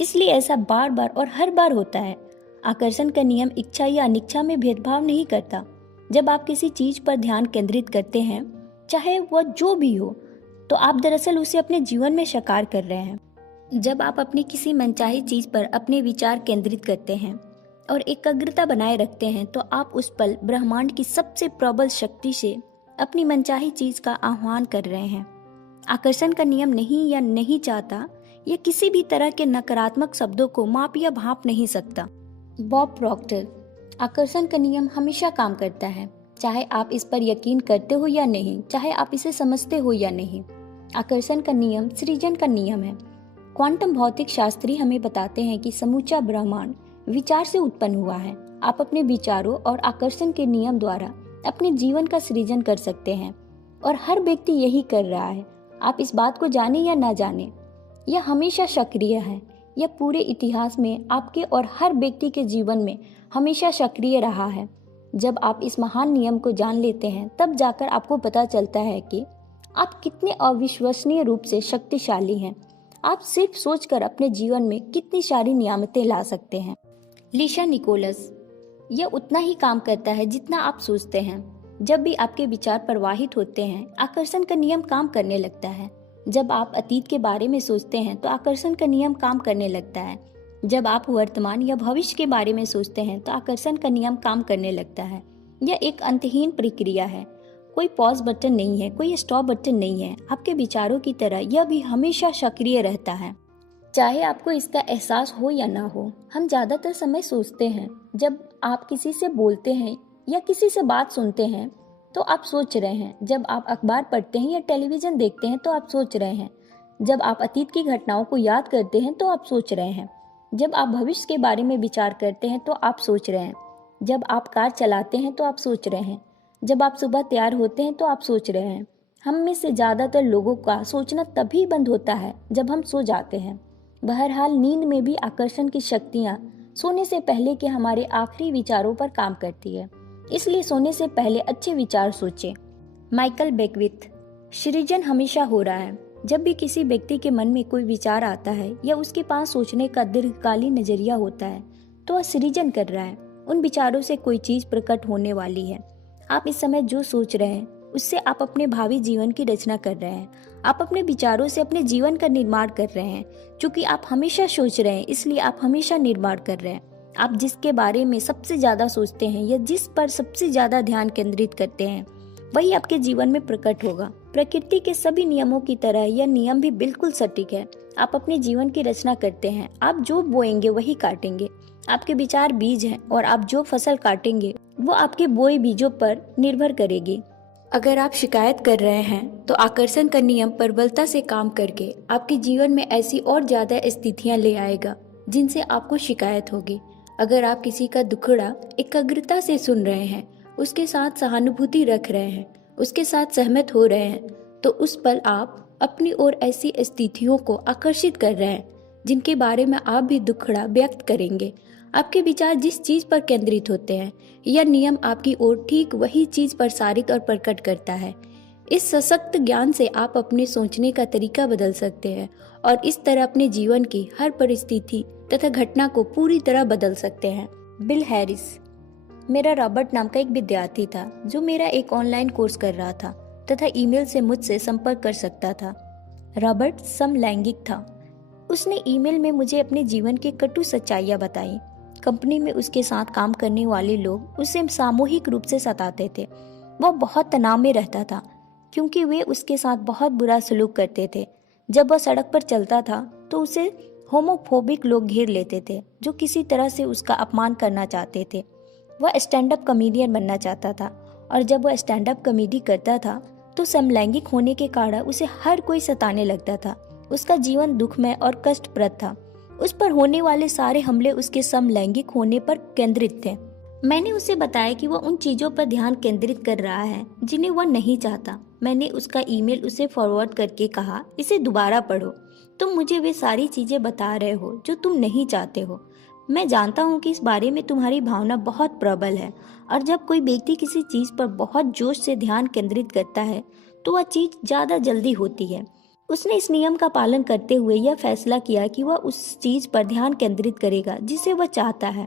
इसलिए ऐसा बार बार और हर बार होता है। आकर्षण का नियम इच्छा या अनिच्छा में भेदभाव नहीं करता। जब आप किसी चीज पर ध्यान केंद्रित करते हैं, चाहे वह जो भी हो, तो आप दरअसल उसे अपने जीवन में साकार कर रहे हैं। जब आप अपनी किसी मनचाही चीज पर अपने विचार केंद्रित करते हैं और एकाग्रता बनाए रखते हैं, तो आप उस पल ब्रह्मांड की सबसे प्रबल शक्ति से अपनी मनचाही चीज का आह्वान कर रहे हैं। आकर्षण का नियम नहीं या नहीं चाहता, यह किसी भी तरह के नकारात्मक शब्दों को माप या भाप नहीं सकता। Bob Procter. आकर्षण का नियम हमेशा काम करता है, चाहे आप इस पर यकीन करते हो या नहीं, चाहे आप इसे समझते हो या नहीं। आकर्षण का नियम सृजन का नियम है। क्वांटम भौतिक शास्त्री हमें बताते हैं कि समूचा ब्रह्मांड विचार से उत्पन्न हुआ है। आप अपने विचारों और आकर्षण के नियम द्वारा अपने जीवन का सृजन कर सकते हैं, और हर व्यक्ति यही कर रहा है। आप इस बात को जाने या ना जाने, यह हमेशा सक्रिय है। यह पूरे इतिहास में आपके और हर व्यक्ति के जीवन में हमेशा सक्रिय रहा है। जब आप इस महान नियम को जान लेते हैं, तब जाकर आपको पता चलता है कि आप कितने अविश्वसनीय रूप से शक्तिशाली हैं। आप सिर्फ सोचकर अपने जीवन में कितनी सारी नियामतें ला सकते हैं। लिशा निकोलस। यह उतना ही काम करता है जितना आप सोचते हैं। जब भी आपके विचार प्रवाहित होते हैं, आकर्षण का नियम काम करने लगता है। जब आप अतीत के बारे में सोचते हैं तो आकर्षण का नियम काम करने लगता है। जब आप वर्तमान या भविष्य के बारे में सोचते हैं तो आकर्षण का नियम काम करने लगता है। यह एक अंतहीन प्रक्रिया है। कोई पॉज बटन नहीं है, कोई स्टॉप बटन नहीं है। आपके विचारों की तरह यह भी हमेशा सक्रिय रहता है, चाहे आपको इसका एहसास हो या ना हो। हम ज्यादातर समय सोचते हैं। जब आप किसी से बोलते हैं या किसी से बात सुनते हैं तो आप सोच रहे हैं। जब आप अखबार पढ़ते हैं या टेलीविजन देखते हैं तो आप सोच रहे हैं। जब आप अतीत की घटनाओं को याद करते हैं तो आप सोच रहे हैं। जब आप भविष्य के बारे में विचार करते हैं तो आप सोच रहे हैं। जब आप कार चलाते हैं तो आप सोच रहे हैं। जब आप सुबह तैयार होते हैं तो आप सोच रहे हैं। हम में से ज़्यादातर लोगों का सोचना तभी बंद होता है जब हम सो जाते हैं। बहरहाल नींद में भी आकर्षण की शक्तियाँ सोने से पहले के हमारे आखिरी विचारों पर काम करती है। इसलिए सोने से पहले अच्छे विचार सोचें। Michael Beckwith. सृजन हमेशा हो रहा है। जब भी किसी व्यक्ति के मन में कोई विचार आता है या उसके पास सोचने का दीर्घकालीन नजरिया होता है तो वह सृजन कर रहा है। उन विचारों से कोई चीज प्रकट होने वाली है। आप इस समय जो सोच रहे हैं उससे आप अपने भावी जीवन की रचना कर रहे हैं। आप अपने विचारों से अपने जीवन का निर्माण कर रहे हैं। क्योंकि आप हमेशा सोच रहे हैं, इसलिए आप हमेशा निर्माण कर रहे हैं। आप जिसके बारे में सबसे ज्यादा सोचते हैं या जिस पर सबसे ज्यादा ध्यान केंद्रित करते हैं, वही आपके जीवन में प्रकट होगा। प्रकृति के सभी नियमों की तरह यह नियम भी बिल्कुल सटीक है। आप अपने जीवन की रचना करते हैं। आप जो बोएंगे वही काटेंगे। आपके विचार बीज हैं और आप जो फसल काटेंगे वो आपके बोए बीजों पर निर्भर करेगी। अगर आप शिकायत कर रहे हैं तो आकर्षण का नियम प्रबलता से काम करके आपके जीवन में ऐसी और ज्यादा स्थितियां ले आएगा जिनसे आपको शिकायत होगी। अगर आप किसी का दुखड़ा एकाग्रता से सुन रहे हैं, उसके साथ सहानुभूति रख रहे हैं, उसके साथ सहमत हो रहे हैं, तो उस पल आप अपनी ओर ऐसी स्थितियों को आकर्षित कर रहे हैं जिनके बारे में आप भी दुखड़ा व्यक्त करेंगे। आपके विचार जिस चीज पर केंद्रित होते हैं, यह नियम आपकी ओर ठीक वही चीज प्रसारित और प्रकट करता है। इस सशक्त ज्ञान से आप अपने सोचने का तरीका बदल सकते हैं और इस तरह अपने जीवन की हर परिस्थिति तथा घटना को पूरी तरह बदल सकते हैं। Bill Harris. मेरा रॉबर्ट नाम का एक विद्यार्थी था जो मेरा एक ऑनलाइन कोर्स कर रहा था तथा ईमेल से मुझसे संपर्क कर सकता था। रॉबर्ट समलैंगिक था। उसने ईमेल में मुझे अपने जीवन की कटु सच्चाइयां बताई। कंपनी में उसके साथ काम करने वाले लोग उसे सामूहिक रूप से सताते थे। वह बहुत तनाव में रहता था क्योंकि वे उसके साथ बहुत बुरा सलूक करते थे। जब वह सड़क पर चलता था तो उसे होमोफोबिक लोग घेर लेते थे जो किसी तरह से उसका अपमान करना चाहते थे। वह स्टैंड अप कॉमेडियन बनना चाहता था और जब वह स्टैंड अप कॉमेडी करता था तो समलैंगिक होने के कारण उसे हर कोई सताने लगता था। उसका जीवन दुखमय और कष्टप्रद था। उस पर होने वाले सारे हमले उसके समलैंगिक होने पर केंद्रित थे। मैंने उसे बताया कि वह उन चीजों पर ध्यान केंद्रित कर रहा है जिन्हें वह नहीं चाहता। मैंने उसका ईमेल उसे फॉरवर्ड करके कहा, इसे दोबारा पढ़ो। तुम मुझे वे सारी चीजें बता रहे हो जो तुम नहीं चाहते हो। मैं जानता हूँ कि इस बारे में तुम्हारी भावना बहुत प्रबल है और जब कोई व्यक्ति किसी चीज पर बहुत जोश से ध्यान केंद्रित करता है तो वह चीज ज्यादा जल्दी होती है। उसने इस नियम का पालन करते हुए यह फैसला किया कि वह उस चीज पर ध्यान केंद्रित करेगा जिसे वह चाहता है।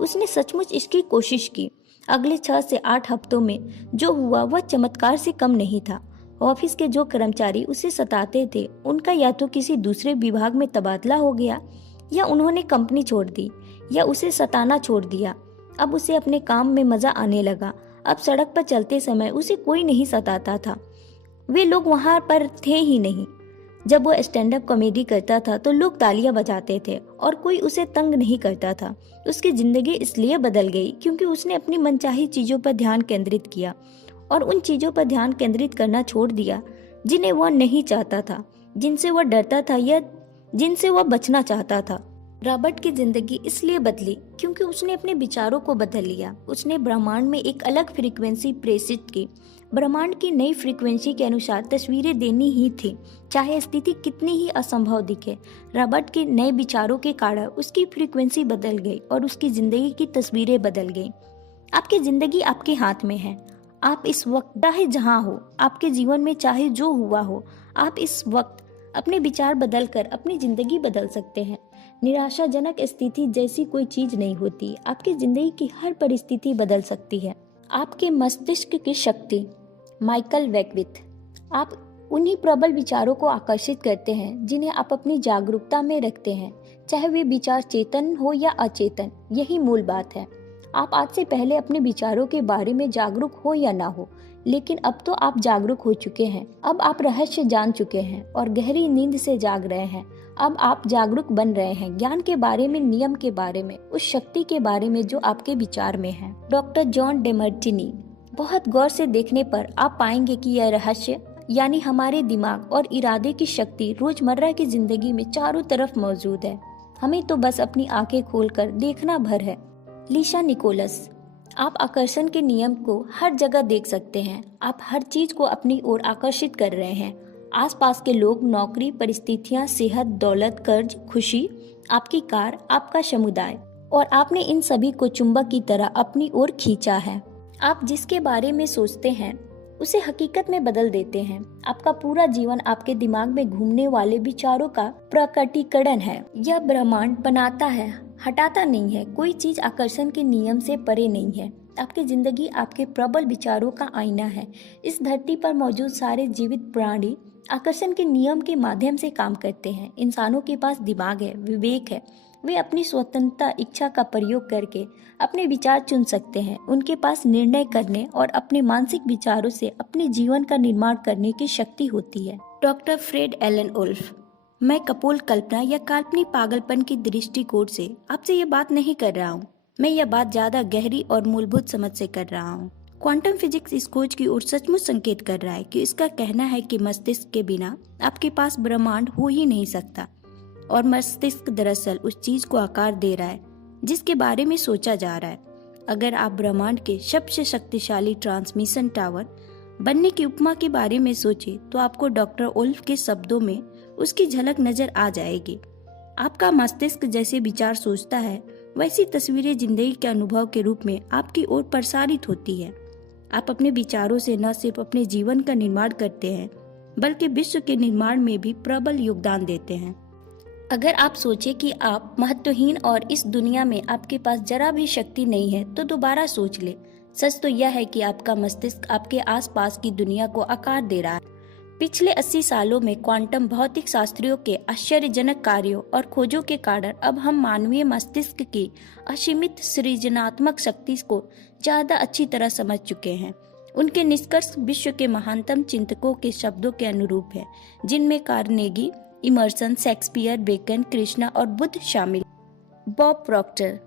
उसने सचमुच इसकी कोशिश की। अगले 6 से 8 हफ्तों में जो हुआ वह चमत्कार से कम नहीं था। ऑफिस के जो कर्मचारी उसे सताते थे उनका या तो किसी दूसरे विभाग में तबादला हो गया या उन्होंने कंपनी छोड़ दी या उसे सताना छोड़ दिया। अब उसे अपने काम में मजा आने लगा। अब सड़क पर चलते समय उसे कोई नहीं सताता था। वे लोग वहां पर थे ही नहीं। जब वह स्टैंड अप कॉमेडी करता था तो लोग तालियां बजाते थे और कोई उसे तंग नहीं करता था। उसकी जिंदगी इसलिए बदल गई क्योंकि उसने अपनी मनचाही चीजों पर ध्यान केंद्रित किया और उन चीजों पर ध्यान केंद्रित करना छोड़ दिया जिन्हें वह नहीं चाहता था, जिनसे वह डरता था या जिनसे वह बचना चाहता था। रॉबर्ट की जिंदगी इसलिए बदली क्योंकि उसने अपने विचारों को बदल लिया। उसने ब्रह्मांड में एक अलग फ्रीक्वेंसी प्रेषित की। ब्रह्मांड की नई फ्रीक्वेंसी के अनुसार तस्वीरें देनी ही थी, चाहे स्थिति कितनी ही असंभव दिखे। रॉबर्ट के नए विचारों के कारण उसकी फ्रीक्वेंसी बदल गई और उसकी जिंदगी की तस्वीरें बदल गई। आपकी जिंदगी आपके हाथ में है। आप इस वक्त चाहे जहां हो, आपके जीवन में चाहे जो हुआ हो, आप इस वक्त अपने विचार बदलकर अपनी जिंदगी बदल सकते हैं। निराशाजनक स्थिति जैसी कोई चीज नहीं होती। आपकी जिंदगी की हर परिस्थिति बदल सकती है। आपके मस्तिष्क की शक्ति। माइकल वेकविथ। आप उन्हीं प्रबल विचारों को आकर्षित करते हैं जिन्हें आप अपनी जागरूकता में रखते हैं, चाहे वे विचार चेतन हो या अचेतन। यही मूल बात है। आप आज से पहले अपने विचारों के बारे में जागरूक हो या ना हो, लेकिन अब तो आप जागरूक हो चुके हैं। अब आप रहस्य जान चुके हैं और गहरी नींद से जाग रहे हैं। अब आप जागरूक बन रहे हैं, ज्ञान के बारे में, नियम के बारे में, उस शक्ति के बारे में जो आपके विचार में है। Doctor John Demartini. बहुत गौर से देखने पर आप पाएंगे कि यह रहस्य यानी हमारे दिमाग और इरादे की शक्ति रोजमर्रा की जिंदगी में चारों तरफ मौजूद है। हमें तो बस अपनी आंखें खोलकर देखना भर है। लीशा निकोलस। आप आकर्षण के नियम को हर जगह देख सकते हैं। आप हर चीज को अपनी ओर आकर्षित कर रहे हैं। आसपास के लोग, नौकरी, परिस्थितियां, सेहत, दौलत, कर्ज, खुशी, आपकी कार, आपका समुदाय, और आपने इन सभी को चुंबक की तरह अपनी ओर खींचा है। आप जिसके बारे में सोचते हैं उसे हकीकत में बदल देते हैं। आपका पूरा जीवन आपके दिमाग में घूमने वाले विचारों का प्रकटीकरण है। यह ब्रह्मांड बनाता है, हटाता नहीं है। कोई चीज आकर्षण के नियम से परे नहीं है। आपकी जिंदगी आपके प्रबल विचारों का आईना है। इस धरती पर मौजूद सारे जीवित प्राणी आकर्षण के नियम के माध्यम से काम करते हैं। इंसानों के पास दिमाग है, विवेक है। वे अपनी स्वतंत्रता, इच्छा का प्रयोग करके अपने विचार चुन सकते हैं। उनके पास निर्णय करने और अपने मानसिक विचारों से अपने जीवन का निर्माण करने की शक्ति होती है। Doctor Fred Alan Wolf. मैं कपोल कल्पना या काल्पनिक पागलपन की दृष्टिकोण से आपसे ये बात नहीं कर रहा हूँ। मैं यह बात ज्यादा गहरी और मूलभूत समझ से कर रहा हूँ। क्वांटम फिजिक्स इस खोज की ओर सचमुच संकेत कर रहा है कि इसका कहना है कि मस्तिष्क के बिना आपके पास ब्रह्मांड हो ही नहीं सकता और मस्तिष्क दरअसल उस चीज को आकार दे रहा है जिसके बारे में सोचा जा रहा है। अगर आप ब्रह्मांड के सबसे शक्तिशाली ट्रांसमिशन टावर बनने की उपमा के बारे में सोचे तो आपको डॉक्टर ओल्फ के शब्दों में उसकी झलक नजर आ जाएगी। आपका मस्तिष्क जैसे विचार सोचता है वैसी तस्वीरें जिंदगी के अनुभव के रूप में आपकी ओर प्रसारित होती है। आप अपने विचारों से न सिर्फ अपने जीवन का निर्माण करते हैं बल्कि विश्व के निर्माण में भी प्रबल योगदान देते हैं। अगर आप सोचे कि आप महत्वहीन और इस दुनिया में आपके पास जरा भी शक्ति नहीं है तो दोबारा सोच ले। सच तो यह है कि आपका मस्तिष्क आपके आसपास की दुनिया को आकार दे रहा है। पिछले 80 सालों में क्वांटम भौतिक शास्त्रियों के आश्चर्यजनक कार्यों और खोजों के कारण अब हम मानवीय मस्तिष्क की असीमित सृजनात्मक शक्ति को ज्यादा अच्छी तरह समझ चुके हैं। उनके निष्कर्ष विश्व के महानतम चिंतकों के शब्दों के अनुरूप है, जिनमें Carnegie, Emerson, Shakespeare, Bacon, Krishna और बुद्ध शामिल। Bob Proctor.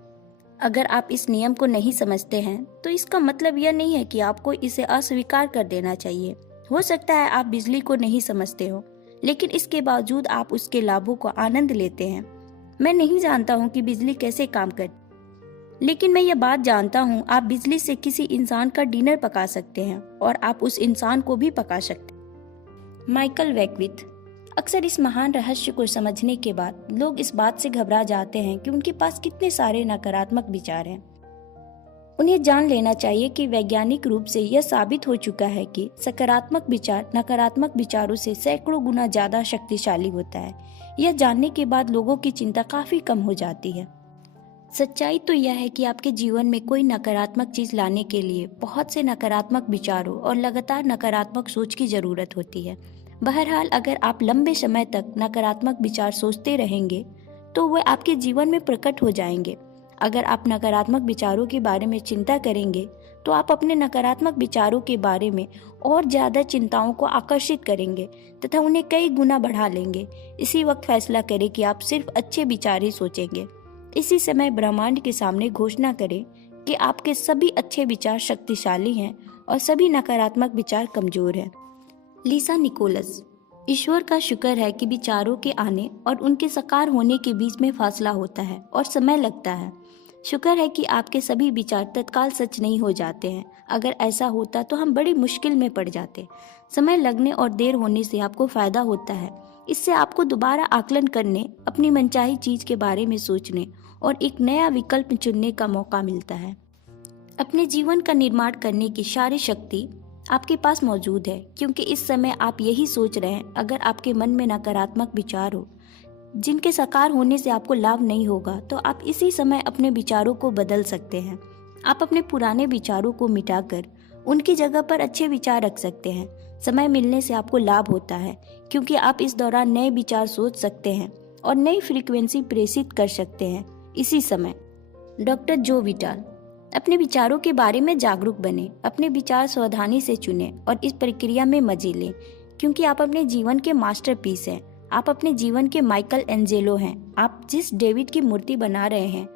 अगर आप इस नियम को नहीं समझते हैं तो इसका मतलब यह नहीं है कि आपको इसे अस्वीकार कर देना चाहिए। हो सकता है आप बिजली को नहीं समझते हो, लेकिन इसके बावजूद आप उसके लाभों को आनंद लेते हैं। मैं नहीं जानता हूँ कि बिजली कैसे काम करती, लेकिन मैं यह बात जानता हूँ आप बिजली से किसी इंसान का डिनर पका सकते हैं और आप उस इंसान को भी पका सकते हैं। माइकल वेकविथ। अक्सर इस महान रहस्य को समझने के बाद लोग इस बात से घबरा जाते हैं कि उनके पास कितने सारे नकारात्मक विचार हैं। उन्हें जान लेना चाहिए कि वैज्ञानिक रूप से यह साबित हो चुका है कि सकारात्मक विचार नकारात्मक विचारों से सैकड़ों गुना ज्यादा शक्तिशाली होता है। यह जानने के बाद लोगों की चिंता काफी कम हो जाती है। सच्चाई तो यह है कि आपके जीवन में कोई नकारात्मक चीज लाने के लिए बहुत से नकारात्मक विचारों और लगातार नकारात्मक सोच की जरूरत होती है। बहरहाल, अगर आप लंबे समय तक नकारात्मक विचार सोचते रहेंगे तो वे आपके जीवन में प्रकट हो जाएंगे। अगर आप नकारात्मक विचारों के बारे में चिंता करेंगे तो आप अपने नकारात्मक विचारों के बारे में और ज्यादा चिंताओं को आकर्षित करेंगे तथा उन्हें कई गुना बढ़ा लेंगे। इसी वक्त फैसला करें कि आप सिर्फ अच्छे विचार ही सोचेंगे। इसी समय ब्रह्मांड के सामने घोषणा करें कि आपके सभी अच्छे विचार शक्तिशाली हैं और सभी नकारात्मक विचार कमजोर हैं। लिसा निकोलस। ईश्वर का शुक्र है कि विचारों के आने और उनके साकार होने के बीच में फासला होता है और समय लगता है। शुक्र है कि आपके सभी विचार तत्काल सच नहीं हो जाते हैं। अगर ऐसा होता तो हम बड़ी मुश्किल में पड़ जाते। समय लगने और देर होने से आपको फायदा होता है। इससे आपको दोबारा आकलन करने, अपनी मनचाही चीज के बारे में सोचने और एक नया विकल्प चुनने का मौका मिलता है। अपने जीवन का निर्माण करने की सारी शक्ति आपके पास मौजूद है, क्योंकि इस समय आप यही सोच रहे हैं। अगर आपके मन में नकारात्मक विचार हो जिनके साकार होने से आपको लाभ नहीं होगा तो आप इसी समय अपने विचारों को बदल सकते हैं। आप अपने पुराने विचारों को मिटाकर उनकी जगह पर अच्छे विचार रख सकते हैं। समय मिलने से आपको लाभ होता है, क्योंकि आप इस दौरान नए विचार सोच सकते हैं और नई फ्रीक्वेंसी प्रेषित कर सकते हैं। इसी समय डॉक्टर जो विटाल। अपने विचारों के बारे में जागरूक बने, अपने विचार सावधानी से चुनें और इस प्रक्रिया में मजे लें, क्योंकि आप अपने जीवन के मास्टरपीस हैं। आप अपने जीवन के माइकल एंजेलो हैं। आप जिस डेविड की मूर्ति बना रहे हैं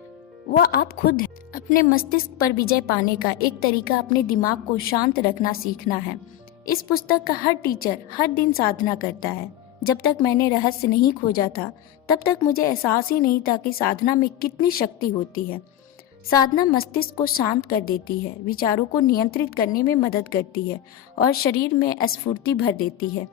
वह आप खुद हैं। अपने मस्तिष्क पर विजय पाने का एक तरीका अपने दिमाग को शांत रखना सीखना है। इस पुस्तक का हर टीचर हर दिन साधना करता है। जब तक मैंने रहस्य नहीं खोजा था तब तक मुझे एहसास ही नहीं था कि साधना में कितनी शक्ति होती है। साधना मस्तिष्क को शांत कर देती है, विचारों को नियंत्रित करने में मदद करती है और शरीर में स्फूर्ति भर देती है।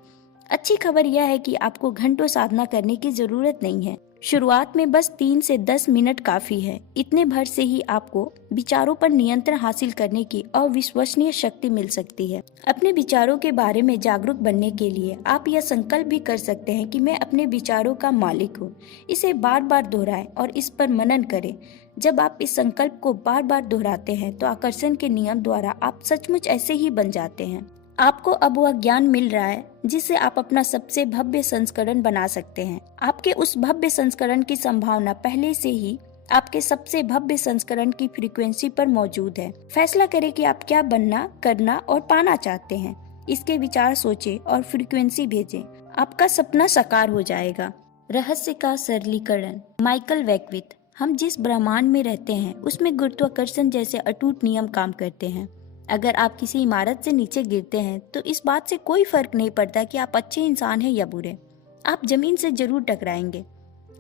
अच्छी खबर यह है कि आपको घंटों साधना करने की जरूरत नहीं है। शुरुआत में बस 3 से 10 मिनट काफी है। इतने भर से ही आपको विचारों पर नियंत्रण हासिल करने की अविश्वसनीय शक्ति मिल सकती है। अपने विचारों के बारे में जागरूक बनने के लिए आप यह संकल्प भी कर सकते हैं कि मैं अपने विचारों का मालिक हूँ। इसे बार बार दोहराएं और इस पर मनन करें। जब आप इस संकल्प को बार बार दोहराते हैं तो आकर्षण के नियम द्वारा आप सचमुच ऐसे ही बन जाते हैं। आपको अब वह ज्ञान मिल रहा है जिससे आप अपना सबसे भव्य संस्करण बना सकते हैं। आपके उस भव्य संस्करण की संभावना पहले से ही आपके सबसे भव्य संस्करण की फ्रीक्वेंसी पर मौजूद है। फैसला करें कि आप क्या बनना, करना और पाना चाहते हैं। इसके विचार सोचें और फ्रीक्वेंसी भेजें। आपका सपना साकार हो जाएगा। रहस्य का सरलीकरण। माइकल वेकविथ। हम जिस ब्रह्मांड में रहते हैं उसमें गुरुत्वाकर्षण जैसे अटूट नियम काम करते हैं। अगर आप किसी इमारत से नीचे गिरते हैं तो इस बात से कोई फर्क नहीं पड़ता कि आप अच्छे इंसान हैं या बुरे, आप जमीन से जरूर टकराएंगे।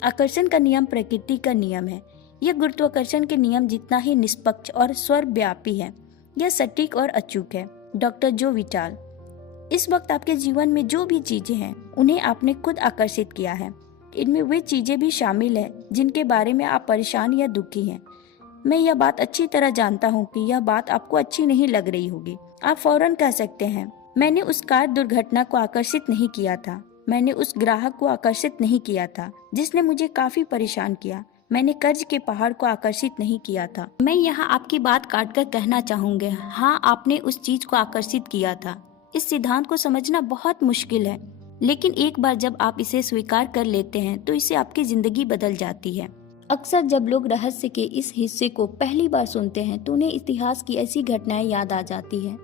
आकर्षण का नियम प्रकृति का नियम है। यह गुरुत्वाकर्षण के नियम जितना ही निष्पक्ष और सर्वव्यापी है। यह सटीक और अचूक है। डॉक्टर जो विटाल। इस वक्त आपके जीवन में जो भी चीजें हैं उन्हें आपने खुद आकर्षित किया है। इनमें वे चीजें भी शामिल है जिनके बारे में आप परेशान या दुखी हैं। मैं यह बात अच्छी तरह जानता हूँ कि यह बात आपको अच्छी नहीं लग रही होगी। आप फौरन कह सकते हैं, मैंने उस कार दुर्घटना को आकर्षित नहीं किया था, मैंने उस ग्राहक को आकर्षित नहीं किया था जिसने मुझे काफी परेशान किया, मैंने कर्ज के पहाड़ को आकर्षित नहीं किया था। मैं यहाँ आपकी बात काट कर कहना चाहूँगी, हाँ आपने उस चीज को आकर्षित किया था। इस सिद्धांत को समझना बहुत मुश्किल है, लेकिन एक बार जब आप इसे स्वीकार कर लेते हैं तो इससे आपकी जिंदगी बदल जाती है। अक्सर जब लोग रहस्य के इस हिस्से को पहली बार सुनते हैं तो उन्हें इतिहास की ऐसी घटनाएं याद आ जाती हैं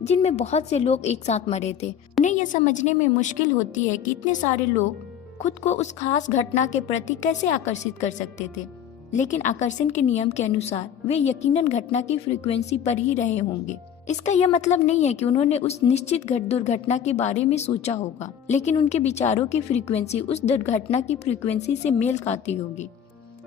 जिनमें बहुत से लोग एक साथ मरे थे। उन्हें यह समझने में मुश्किल होती है कि इतने सारे लोग खुद को उस खास घटना के प्रति कैसे आकर्षित कर सकते थे, लेकिन आकर्षण के नियम के अनुसार वे यकीनन घटना की फ्रीक्वेंसी पर ही रहे होंगे। इसका यह मतलब नहीं है कि उन्होंने उस निश्चित दुर्घटना के बारे में सोचा होगा, लेकिन उनके विचारों की फ्रीक्वेंसी उस दुर्घटना की फ्रीक्वेंसी से मेल खाती होगी।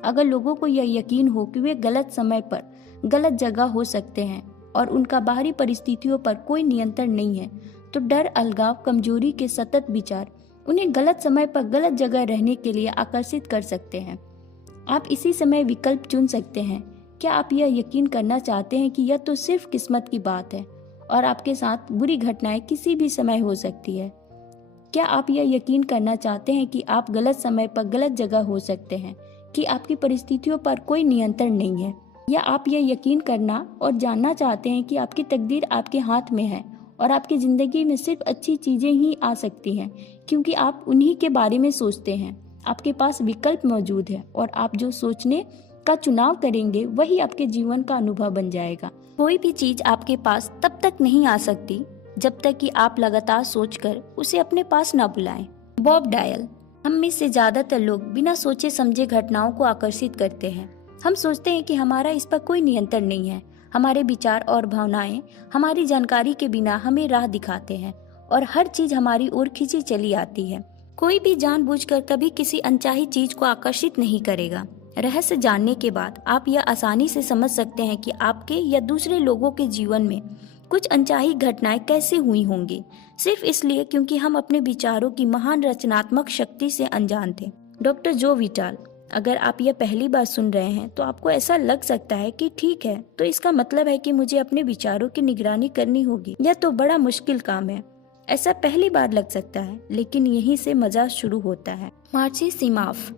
अगर लोगों को यह यकीन हो कि वे गलत समय पर गलत जगह हो सकते हैं और उनका बाहरी परिस्थितियों पर कोई नियंत्रण नहीं है, तो डर, अलगाव, कमजोरी के सतत विचार उन्हें गलत समय पर गलत जगह रहने के लिए आकर्षित कर सकते हैं। आप इसी समय विकल्प चुन सकते हैं। क्या आप यह यकीन करना चाहते हैं कि यह तो सिर्फ किस्मत की बात है और आपके साथ बुरी घटनाएं किसी भी समय हो सकती है? क्या आप यह यकीन करना चाहते हैं कि आप गलत समय पर गलत जगह हो सकते हैं, कि आपकी परिस्थितियों पर कोई नियंत्रण नहीं है? या आप यह यकीन करना और जानना चाहते हैं कि आपकी तकदीर आपके हाथ में है और आपकी जिंदगी में सिर्फ अच्छी चीजें ही आ सकती हैं क्योंकि आप उन्हीं के बारे में सोचते हैं? आपके पास विकल्प मौजूद है और आप जो सोचने का चुनाव करेंगे वही आपके जीवन का अनुभव बन जाएगा। कोई भी चीज आपके पास तब तक नहीं आ सकती जब तक कि आप लगातार सोचकर उसे अपने पास न बुलाएं। Bob dial. हम में से ज्यादातर लोग बिना सोचे समझे घटनाओं को आकर्षित करते हैं। हम सोचते हैं कि हमारा इस पर कोई नियंत्रण नहीं है। हमारे विचार और भावनाएं हमारी जानकारी के बिना हमें राह दिखाते हैं और हर चीज हमारी ओर खींची चली आती है। कोई भी जानबूझकर कभी किसी अनचाही चीज को आकर्षित नहीं करेगा। रहस्य जानने के बाद आप यह आसानी से समझ सकते हैं कि आपके या दूसरे लोगों के जीवन में कुछ अनचाही घटनाएं कैसे हुई होंगी, सिर्फ इसलिए क्योंकि हम अपने विचारों की महान रचनात्मक शक्ति से अनजान थे। डॉक्टर जो विटाल। अगर आप यह पहली बार सुन रहे हैं तो आपको ऐसा लग सकता है कि ठीक है, तो इसका मतलब है कि मुझे अपने विचारों की निगरानी करनी होगी। यह तो बड़ा मुश्किल काम है। ऐसा पहली बार लग सकता है, लेकिन यहीं से मजा शुरू होता है। मार्सी सिमाफ।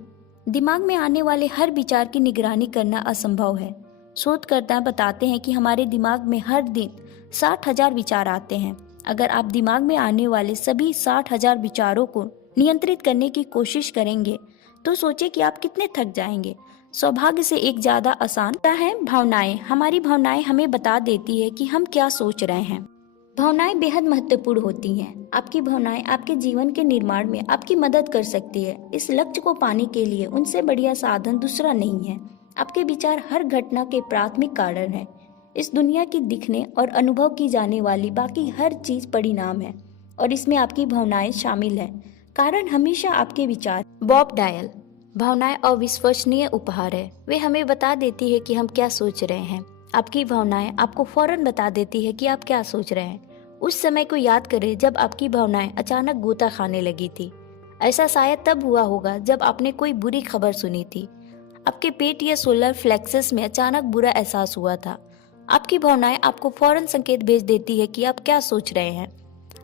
दिमाग में आने वाले हर विचार की निगरानी करना असंभव है। शोधकर्ता बताते हैं कि हमारे दिमाग में हर दिन 60,000 विचार आते हैं। अगर आप दिमाग में आने वाले सभी 60,000 विचारों को नियंत्रित करने की कोशिश करेंगे तो सोचिए कि आप कितने थक जाएंगे। सौभाग्य से एक ज्यादा आसान है भावनाएं। हमारी भावनाएं हमें बता देती है कि हम क्या सोच रहे हैं। भावनाएं बेहद महत्वपूर्ण होती हैं। आपकी भावनाएं आपके जीवन के निर्माण में आपकी मदद कर सकती है। इस लक्ष्य को पाने के लिए उनसे बढ़िया साधन दूसरा नहीं है। आपके विचार हर घटना के प्राथमिक कारण है। इस दुनिया की दिखने और अनुभव की जाने वाली बाकी हर चीज परिणाम है और इसमें आपकी भावनाएं शामिल है। कारण हमेशा आपके विचार। Bob dial. भावनाएं अविश्वसनीय उपहार है। वे हमें बता देती है कि हम क्या सोच रहे हैं। आपकी भावनाएं आपको फौरन बता देती है कि आप क्या सोच रहे हैं। उस समय को याद करें जब आपकी भावनाएं अचानक गोता खाने लगी थी। ऐसा शायद तब हुआ होगा जब आपने कोई बुरी खबर सुनी थी। आपके पेट या सोलर प्लेक्सस में अचानक बुरा एहसास हुआ था। आपकी भावनाएं आपको फौरन संकेत भेज देती है कि आप क्या सोच रहे हैं,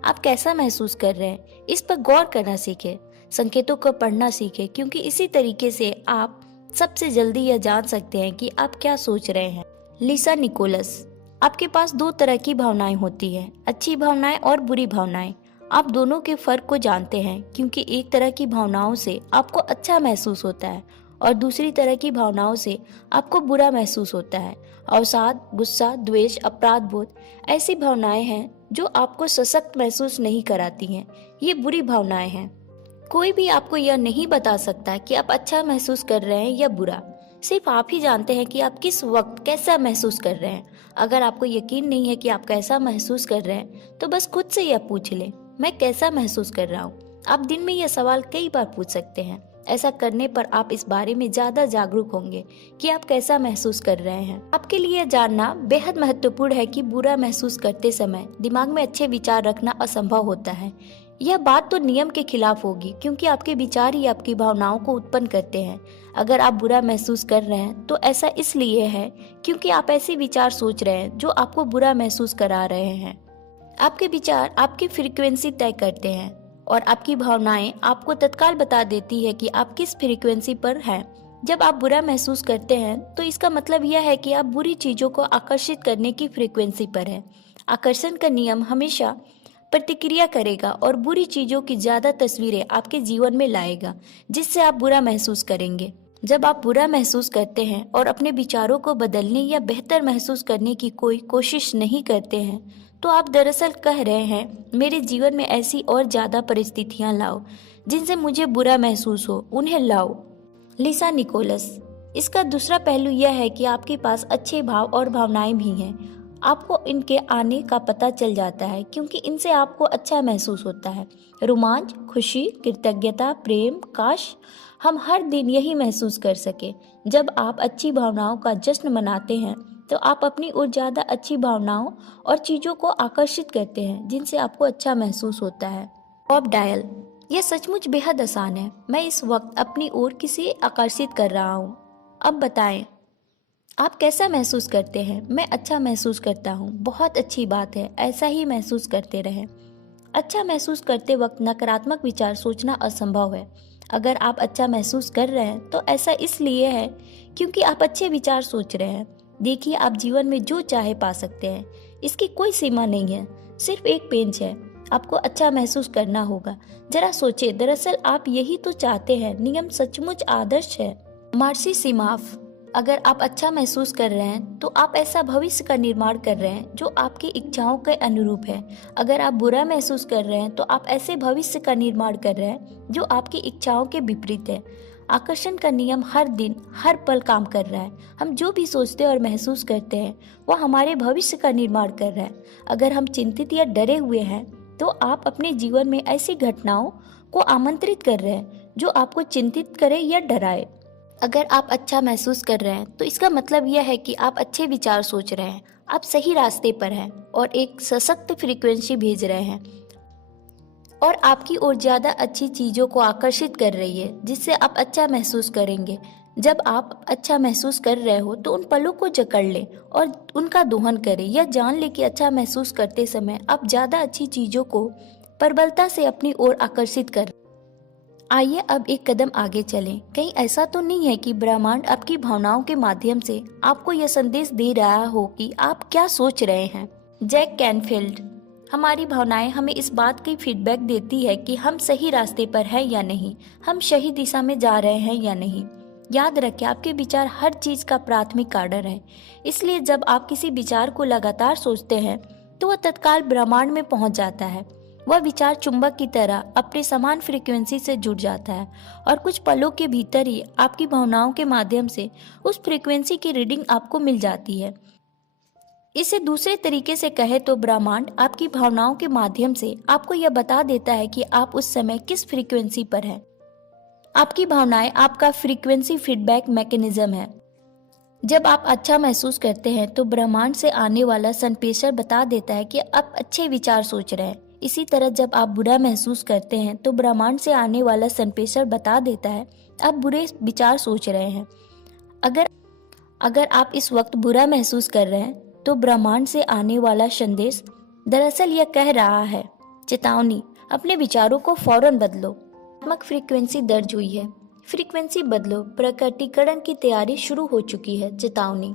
आप कैसा महसूस कर रहे हैं। इस पर गौर करना सीखें, संकेतों को पढ़ना सीखें, क्योंकि इसी तरीके से आप सबसे जल्दी यह जान सकते हैं कि आप क्या सोच रहे हैं। लिसा निकोलस। आपके पास दो तरह की भावनाएं होती हैं, अच्छी भावनाएं और बुरी भावनाएं। आप दोनों के फर्क को जानते हैं क्योंकि एक तरह की भावनाओं से आपको अच्छा महसूस होता है और दूसरी तरह की भावनाओं से आपको बुरा महसूस होता है। अवसाद, गुस्सा, द्वेष, अपराध बोध ऐसी भावनाएं हैं जो आपको सशक्त महसूस नहीं कराती हैं। ये बुरी भावनाएं हैं। कोई भी आपको यह नहीं बता सकता कि आप अच्छा महसूस कर रहे हैं या बुरा। सिर्फ आप ही जानते हैं कि आप किस वक्त कैसा महसूस कर रहे हैं। अगर आपको यकीन नहीं है कि आप कैसा महसूस कर रहे हैं तो बस खुद से यह पूछ लें, मैं कैसा महसूस कर रहा हूँ। आप दिन में यह सवाल कई बार पूछ सकते हैं। ऐसा करने पर आप इस बारे में ज्यादा जागरूक होंगे कि आप कैसा महसूस कर रहे हैं। आपके लिए जानना बेहद महत्वपूर्ण है कि बुरा महसूस करते समय दिमाग में अच्छे विचार रखना असंभव होता है। यह बात तो नियम के खिलाफ होगी, क्योंकि आपके विचार ही आपकी भावनाओं को उत्पन्न करते हैं। अगर आप बुरा महसूस कर रहे हैं तो ऐसा इसलिए है क्योंकि आप ऐसे विचार सोच रहे हैं जो आपको बुरा महसूस करा रहे हैं। आपके विचार आपकी फ्रीक्वेंसी तय करते हैं और आपकी भावनाएं आपको तत्काल बता देती है कि आप किस फ्रीक्वेंसी पर हैं। जब आप बुरा महसूस करते हैं तो इसका मतलब यह है कि आप बुरी चीजों को आकर्षित करने की फ्रीक्वेंसी पर हैं। आकर्षण का नियम हमेशा प्रतिक्रिया करेगा और बुरी चीजों की ज्यादा तस्वीरें आपके जीवन में लाएगा, जिससे आप बुरा महसूस करेंगे। जब आप बुरा महसूस करते हैं और अपने विचारों को बदलने या बेहतर महसूस करने की कोई कोशिश नहीं करते हैं, तो आप दरअसल कह रहे हैं, मेरे जीवन में ऐसी और ज्यादा परिस्थितियां लाओ जिनसे मुझे बुरा महसूस हो, उन्हें लाओ। लिसा निकोलस। इसका दूसरा पहलू यह है कि आपके पास अच्छे भाव और भावनाएं भी हैं। आपको इनके आने का पता चल जाता है क्योंकि इनसे आपको अच्छा महसूस होता है। रोमांच, खुशी, कृतज्ञता, प्रेम। काश हम हर दिन यही महसूस कर सके। जब आप अच्छी भावनाओं का जश्न मनाते हैं तो आप अपनी ओर ज्यादा अच्छी भावनाओं और चीजों को आकर्षित करते हैं जिनसे आपको अच्छा महसूस होता है। Bob dial. यह सचमुच बेहद आसान है। मैं इस वक्त अपनी ओर किसी आकर्षित कर रहा हूँ। अब बताएं, आप कैसा महसूस करते हैं? मैं अच्छा महसूस करता हूँ। बहुत अच्छी बात है, ऐसा ही महसूस करते रहें। अच्छा महसूस करते वक्त नकारात्मक विचार सोचना असंभव है। अगर आप अच्छा महसूस कर रहे हैं तो ऐसा इसलिए है क्योंकि आप अच्छे विचार सोच रहे हैं। देखिए, आप जीवन में जो चाहे पा सकते हैं। इसकी कोई सीमा नहीं है, सिर्फ एक पेंच है। आपको अच्छा महसूस करना होगा। जरा सोचे, दरअसल आप यही तो चाहते हैं। नियम सचमुच आदर्श है। मार्सी सिमाफ। अगर आप अच्छा महसूस कर रहे हैं तो आप ऐसा भविष्य का निर्माण कर रहे हैं जो आपकी इच्छाओं के अनुरूप है। अगर आप बुरा महसूस कर रहे हैं तो आप ऐसे भविष्य का निर्माण कर रहे हैं जो आपकी इच्छाओं के विपरीत है। आकर्षण का नियम हर दिन हर पल काम कर रहा है। हम जो भी सोचते और महसूस करते हैं वो हमारे भविष्य का निर्माण कर रहा है। अगर हम चिंतित या डरे हुए हैं तो आप अपने जीवन में ऐसी घटनाओं को आमंत्रित कर रहे हैं जो आपको चिंतित करे या डराए। अगर आप अच्छा महसूस कर रहे हैं तो इसका मतलब यह है कि आप अच्छे विचार सोच रहे हैं, आप सही रास्ते पर हैं और एक सशक्त फ्रीक्वेंसी भेज रहे हैं और आपकी ओर ज्यादा अच्छी चीजों को आकर्षित कर रही है, जिससे आप अच्छा महसूस करेंगे। जब आप अच्छा महसूस कर रहे हो तो उन पलों को जकड़ लें और उनका दोहन करें। यह जान लें कि अच्छा महसूस करते समय आप ज्यादा अच्छी चीजों को प्रबलता से अपनी ओर आकर्षित कर। आइए अब एक कदम आगे चलें। कहीं ऐसा तो नहीं है कि ब्रह्मांड आपकी भावनाओं के माध्यम से आपको यह संदेश दे रहा हो कि आप क्या सोच रहे हैं? Jack Canfield. हमारी भावनाएं हमें इस बात की फीडबैक देती है कि हम सही रास्ते पर हैं या नहीं, हम सही दिशा में जा रहे हैं या नहीं। याद रखें, आपके विचार हर चीज का प्राथमिक आर्डर है। इसलिए जब आप किसी विचार को लगातार सोचते हैं तो वह तत्काल ब्रह्मांड में पहुंच जाता है। वह विचार चुंबक की तरह अपने समान फ्रीक्वेंसी से जुड़ जाता है और कुछ पलों के भीतर ही आपकी भावनाओं के माध्यम से उस फ्रीक्वेंसी की रीडिंग आपको मिल जाती है। इसे दूसरे तरीके से कहे तो ब्रह्मांड आपकी भावनाओं के माध्यम से आपको यह बता देता है कि आप उस समय किस फ्रीक्वेंसी पर हैं। आपकी भावनाएं आपका फ्रीक्वेंसी फीडबैक मैकेनिज्म है। जब आप अच्छा महसूस करते हैं तो ब्रह्मांड से आने वाला संप्रेषण बता देता है कि आप अच्छे विचार सोच रहे हैं। इसी तरह जब आप बुरा महसूस करते हैं तो ब्रह्मांड से आने वाला संप्रेषण बता देता है आप बुरे विचार सोच रहे हैं। अगर आप इस वक्त बुरा महसूस कर रहे हैं तो ब्रह्मांड से आने वाला संदेश दरअसल यह कह रहा है, चेतावनी, अपने विचारों को फौरन बदलो। नकारात्मक फ्रीक्वेंसी दर्ज हुई है, फ्रीक्वेंसी बदलो, प्रकटीकरण की तैयारी शुरू हो चुकी है, चेतावनी।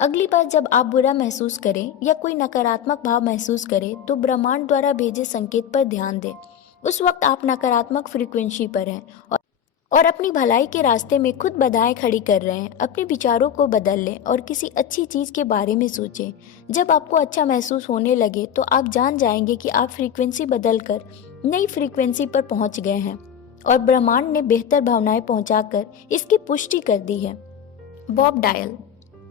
अगली बार जब आप बुरा महसूस करें या कोई नकारात्मक भाव महसूस करें तो ब्रह्मांड द्वारा भेजे संकेत पर ध्यान दें। उस वक्त आप नकारात्मक फ्रीक्वेंसी पर हैं और अपनी भलाई के रास्ते में खुद बाधाएं खड़ी कर रहे हैं। अपने विचारों को बदल लें और किसी अच्छी चीज के बारे में सोचें। जब आपको अच्छा महसूस होने लगे तो आप जान जाएंगे कि आप फ्रीक्वेंसी बदलकर नई फ्रीक्वेंसी पर पहुंच गए हैं और ब्रह्मांड ने बेहतर भावनाएं पहुंचाकर इसकी पुष्टि कर दी है। Bob dial.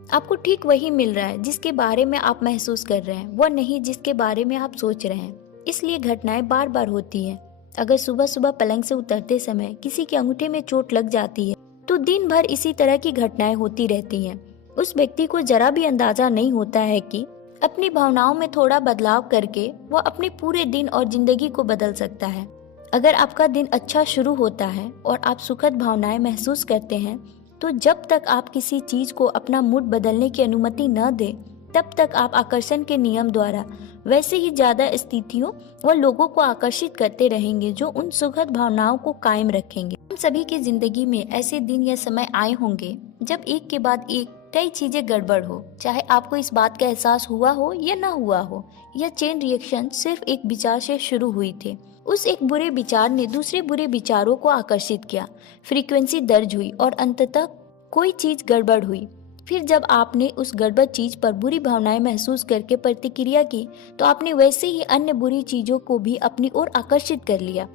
आपको ठीक वही मिल रहा है जिसके बारे में आप महसूस कर रहे हैं, वह नहीं जिसके बारे में आप सोच रहे हैं। इसलिए घटनाएं बार बार होती हैं। अगर सुबह सुबह पलंग से उतरते समय किसी के अंगूठे में चोट लग जाती है तो दिन भर इसी तरह की घटनाएं होती रहती हैं। उस व्यक्ति को जरा भी अंदाजा नहीं होता है कि अपनी भावनाओं में थोड़ा बदलाव करके वह अपने पूरे दिन और जिंदगी को बदल सकता है। अगर आपका दिन अच्छा शुरू होता है और आप सुखद भावनाएं महसूस करते हैं तो जब तक आप किसी चीज को अपना मूड बदलने की अनुमति न दें तब तक आप आकर्षण के नियम द्वारा वैसे ही ज्यादा स्थितियों व लोगों को आकर्षित करते रहेंगे जो उन सुखद भावनाओं को कायम रखेंगे। हम सभी की जिंदगी में ऐसे दिन या समय आए होंगे जब एक के बाद एक कई चीजें गड़बड़ हो, चाहे आपको इस बात का एहसास हुआ हो या ना हुआ हो। यह चेन रिएक्शन सिर्फ एक विचार से शुरू हुई थी। उस एक बुरे विचार ने दूसरे बुरे विचारों को आकर्षित किया, फ्रीक्वेंसी दर्ज हुई और अंततः कोई चीज गड़बड़ हुई। फिर जब आपने उस गड़बड़ चीज पर बुरी भावनाएं महसूस करके प्रतिक्रिया की तो आपने वैसे ही अन्य बुरी चीजों को भी अपनी ओर आकर्षित कर लिया।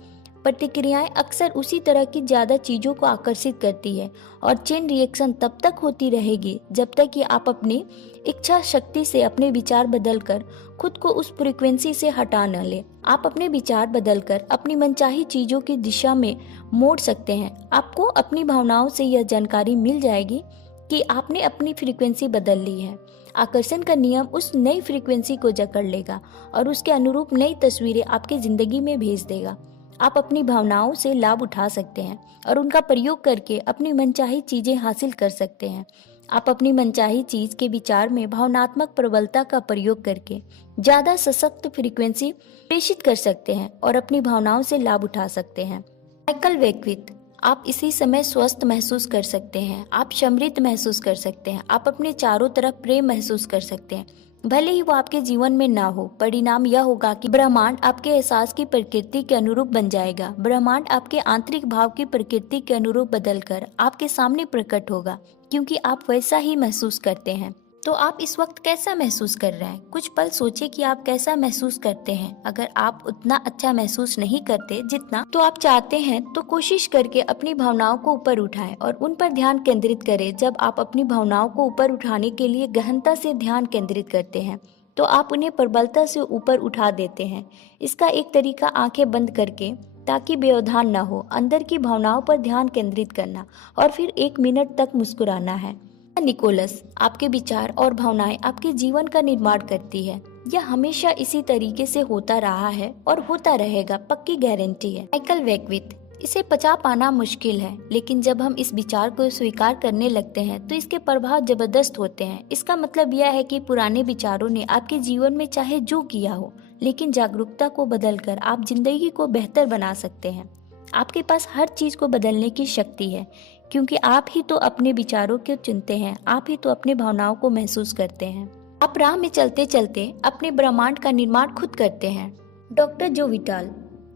प्रतिक्रियाएं अक्सर उसी तरह की ज्यादा चीजों को आकर्षित करती है और चेन रिएक्शन तब तक होती रहेगी जब तक कि आप अपनी इच्छा शक्ति से अपने विचार बदलकर खुद को उस फ्रीक्वेंसी से हटा न ले। आप अपने विचार बदलकर अपनी मनचाही चीजों की दिशा में मोड़ सकते हैं। आपको अपनी भावनाओं से यह जानकारी मिल जाएगी कि आपने अपनी फ्रीक्वेंसी बदल ली है। आकर्षण का नियम उस नई फ्रीक्वेंसी को जकड़ लेगा और उसके अनुरूप नई तस्वीरें आपके जिंदगी में भेज देगा। आप अपनी भावनाओं से लाभ उठा सकते हैं और उनका प्रयोग करके अपनी मनचाही चीजें हासिल कर सकते हैं। आप अपनी मनचाही चीज के विचार में भावनात्मक प्रबलता का प्रयोग करके ज्यादा सशक्त फ्रीक्वेंसी प्रेषित कर सकते हैं और अपनी भावनाओं से लाभ उठा सकते हैं। माइकल वेकविथ, आप इसी समय स्वस्थ महसूस कर सकते हैं, आप समृद्ध महसूस कर सकते हैं, आप अपने चारों तरफ प्रेम महसूस कर सकते हैं। भले ही वो आपके जीवन में ना हो, परिणाम यह होगा कि ब्रह्मांड आपके एहसास की प्रकृति के अनुरूप बन जाएगा। ब्रह्मांड आपके आंतरिक भाव की प्रकृति के अनुरूप बदलकर आपके सामने प्रकट होगा क्योंकि आप वैसा ही महसूस करते हैं। तो आप इस वक्त कैसा महसूस कर रहे हैं? कुछ पल सोचिए कि आप कैसा महसूस करते हैं। अगर आप उतना अच्छा महसूस नहीं करते जितना तो आप चाहते हैं तो कोशिश करके अपनी भावनाओं को ऊपर उठाएं और उन पर ध्यान केंद्रित करें। जब आप अपनी भावनाओं को ऊपर उठाने के लिए गहनता से ध्यान केंद्रित करते हैं तो आप उन्हें प्रबलता से ऊपर उठा देते हैं। इसका एक तरीका आंखें बंद करके ताकि व्यवधान न हो अंदर की भावनाओं पर ध्यान केंद्रित करना और फिर 1 मिनट तक मुस्कुराना है। निकोलस, आपके विचार और भावनाएं आपके जीवन का निर्माण करती है। यह हमेशा इसी तरीके से होता रहा है और होता रहेगा, पक्की गारंटी है। माइकल वेकविथ, इसे पचा पाना मुश्किल है लेकिन जब हम इस विचार को स्वीकार करने लगते हैं तो इसके प्रभाव जबरदस्त होते हैं। इसका मतलब यह है कि पुराने विचारों ने आपके जीवन में चाहे जो किया हो लेकिन जागरूकता को बदलकर आप जिंदगी को बेहतर बना सकते हैं। आपके पास हर चीज को बदलने की शक्ति है क्योंकि आप ही तो अपने विचारों को चुनते हैं, आप ही तो अपने भावनाओं को महसूस करते हैं। आप राह में चलते चलते अपने ब्रह्मांड का निर्माण खुद करते हैं। डॉक्टर जो विटाल,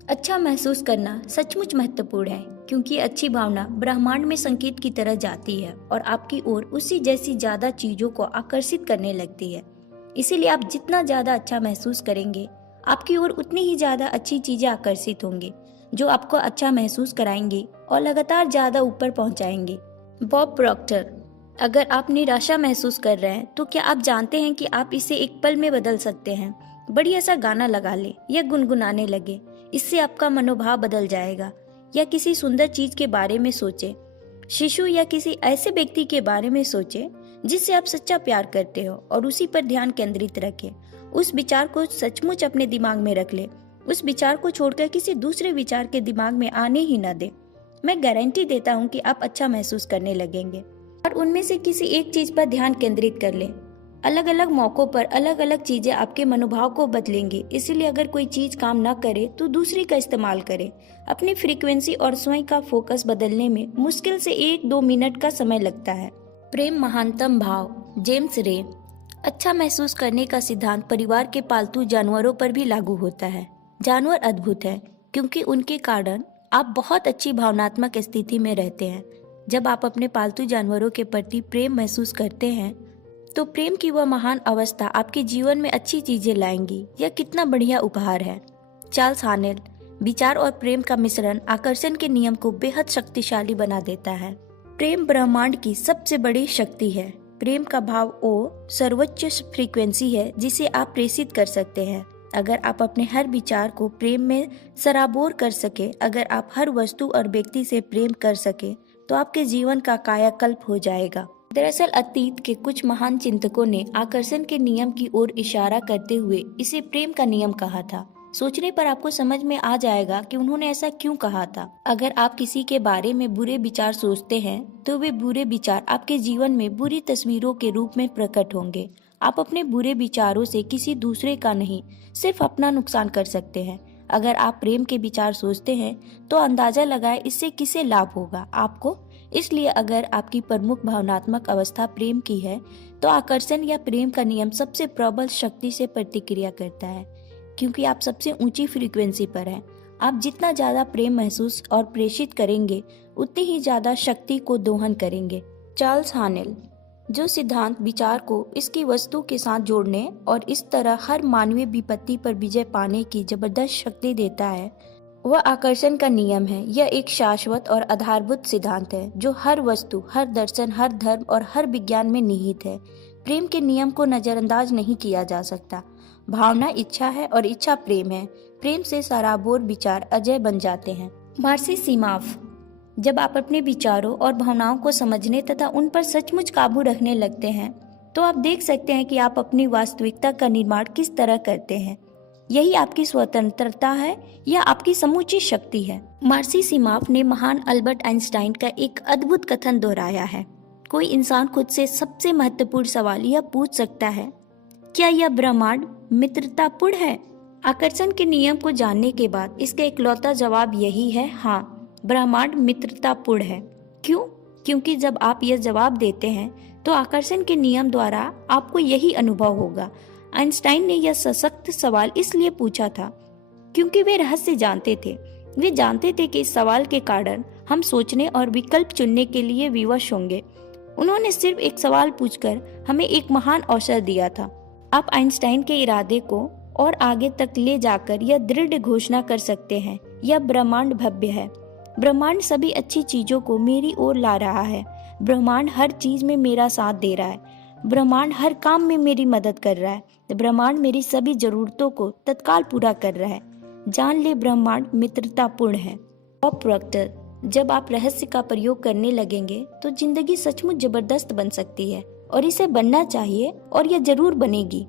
अच्छा महसूस करना सचमुच महत्वपूर्ण है क्योंकि अच्छी भावना ब्रह्मांड में संकेत की तरह जाती है और आपकी ओर उसी जैसी ज्यादा चीजों को आकर्षित करने लगती है। इसीलिए आप जितना ज्यादा अच्छा महसूस करेंगे आपकी ओर उतनी ही ज्यादा अच्छी चीजें आकर्षित होंगी जो आपको अच्छा महसूस कराएंगे और लगातार ज्यादा ऊपर पहुंचाएंगे। बॉब प्रॉक्टर, अगर आप निराशा महसूस कर रहे हैं तो क्या आप जानते हैं कि आप इसे एक पल में बदल सकते हैं? बढ़िया सा गाना लगा ले या गुनगुनाने लगे, इससे आपका मनोभाव बदल जाएगा। या किसी सुंदर चीज के बारे में सोचे, शिशु या किसी ऐसे व्यक्ति के बारे में सोचे जिससे आप सच्चा प्यार करते हो और उसी पर ध्यान केंद्रित रखें। उस विचार को सचमुच अपने दिमाग में रख ले, उस विचार को छोड़कर किसी दूसरे विचार के दिमाग में आने ही न दे। मैं गारंटी देता हूँ कि आप अच्छा महसूस करने लगेंगे। और उनमें से किसी एक चीज पर ध्यान केंद्रित कर ले। अलग अलग मौकों पर अलग अलग चीजें आपके मनोभाव को बदलेंगी, इसीलिए अगर कोई चीज काम न करे तो दूसरी का इस्तेमाल करें। अपनी फ्रीक्वेंसी और स्वयं का फोकस बदलने में मुश्किल से 1-2 मिनट का समय लगता है। प्रेम महानतम भाव, जेम्स रे। अच्छा महसूस करने का सिद्धांत परिवार के पालतू जानवरों पर भी लागू होता है। जानवर अद्भुत है क्योंकि उनके कारण आप बहुत अच्छी भावनात्मक स्थिति में रहते हैं। जब आप अपने पालतू जानवरों के प्रति प्रेम महसूस करते हैं तो प्रेम की वह महान अवस्था आपके जीवन में अच्छी चीजें लाएंगी। यह कितना बढ़िया उपहार है। चार्ल्स हानेल, विचार और प्रेम का मिश्रण आकर्षण के नियम को बेहद शक्तिशाली बना देता है। प्रेम ब्रह्मांड की सबसे बड़ी शक्ति है। प्रेम का भाव वो सर्वोच्च फ्रीक्वेंसी है जिसे आप प्रेषित कर सकते हैं। अगर आप अपने हर विचार को प्रेम में सराबोर कर सके, अगर आप हर वस्तु और व्यक्ति से प्रेम कर सके, तो आपके जीवन का कायाकल्प हो जाएगा। दरअसल अतीत के कुछ महान चिंतकों ने आकर्षण के नियम की ओर इशारा करते हुए इसे प्रेम का नियम कहा था। सोचने पर आपको समझ में आ जाएगा कि उन्होंने ऐसा क्यों कहा था। अगर आप किसी के बारे में बुरे विचार सोचते हैं तो वे बुरे विचार आपके जीवन में बुरी तस्वीरों के रूप में प्रकट होंगे। आप अपने बुरे विचारों से किसी दूसरे का नहीं, सिर्फ अपना नुकसान कर सकते हैं। अगर आप प्रेम के विचार सोचते हैं तो अंदाजा लगाए इससे किसे लाभ होगा, आपको। इसलिए अगर आपकी प्रमुख भावनात्मक अवस्था प्रेम की है तो आकर्षण या प्रेम का नियम सबसे प्रबल शक्ति से प्रतिक्रिया करता है, क्योंकि आप सबसे ऊंची फ्रीक्वेंसी पर हैं। आप जितना ज्यादा प्रेम महसूस और प्रेषित करेंगे उतनी ही ज्यादा शक्ति को दोहन करेंगे। चार्ल्स हानेल, जो सिद्धांत विचार को इसकी वस्तु के साथ जोड़ने और इस तरह हर मानवीय विपत्ति पर विजय पाने की जबरदस्त शक्ति देता है, वह आकर्षण का नियम है। यह एक शाश्वत और आधारभूत सिद्धांत है जो हर वस्तु, हर दर्शन, हर धर्म और हर विज्ञान में निहित है। प्रेम के नियम को नजरअंदाज नहीं किया जा सकता। भावना इच्छा है और इच्छा प्रेम है। प्रेम से सराबोर विचार अजय बन जाते हैं। मार्सी सिमाफ, जब आप अपने विचारों और भावनाओं को समझने तथा उन पर सचमुच काबू रखने लगते हैं तो आप देख सकते हैं कि आप अपनी वास्तविकता का निर्माण किस तरह करते हैं। यही आपकी स्वतंत्रता है या आपकी समूची शक्ति है। मार्सी सिमाफ ने महान अल्बर्ट आइंस्टाइन का एक अद्भुत कथन दोहराया है। कोई इंसान खुद से सबसे महत्वपूर्ण सवाल यह पूछ सकता है, क्या यह ब्रह्मांड मित्रतापूर्ण है? आकर्षण के नियम को जानने के बाद इसका इकलौता जवाब यही है, हाँ, ब्रह्मांड मित्रतापूर्ण है। क्यों? क्योंकि जब आप यह जवाब देते हैं तो आकर्षण के नियम द्वारा आपको यही अनुभव होगा। आइंस्टाइन ने यह सशक्त सवाल इसलिए पूछा था क्योंकि वे रहस्य जानते थे। वे जानते थे कि इस सवाल के कारण हम सोचने और विकल्प चुनने के लिए विवश होंगे। उन्होंने सिर्फ एक सवाल पूछकर हमें एक महान अवसर दिया था। आप आइंस्टाइन के इरादे को और आगे तक ले जाकर यह दृढ़ घोषणा कर सकते हैं, यह ब्रह्मांड भव्य है। ब्रह्मांड सभी अच्छी चीजों को मेरी ओर ला रहा है। ब्रह्मांड हर चीज में मेरा साथ दे रहा है। ब्रह्मांड हर काम में मेरी मदद कर रहा है। ब्रह्मांड मेरी सभी जरूरतों को तत्काल पूरा कर रहा है। जान ले, ब्रह्मांड मित्रतापूर्ण है। बॉब प्रॉक्टर, जब आप रहस्य का प्रयोग करने लगेंगे तो जिंदगी सचमुच जबरदस्त बन सकती है और इसे बनना चाहिए और यह जरूर बनेगी।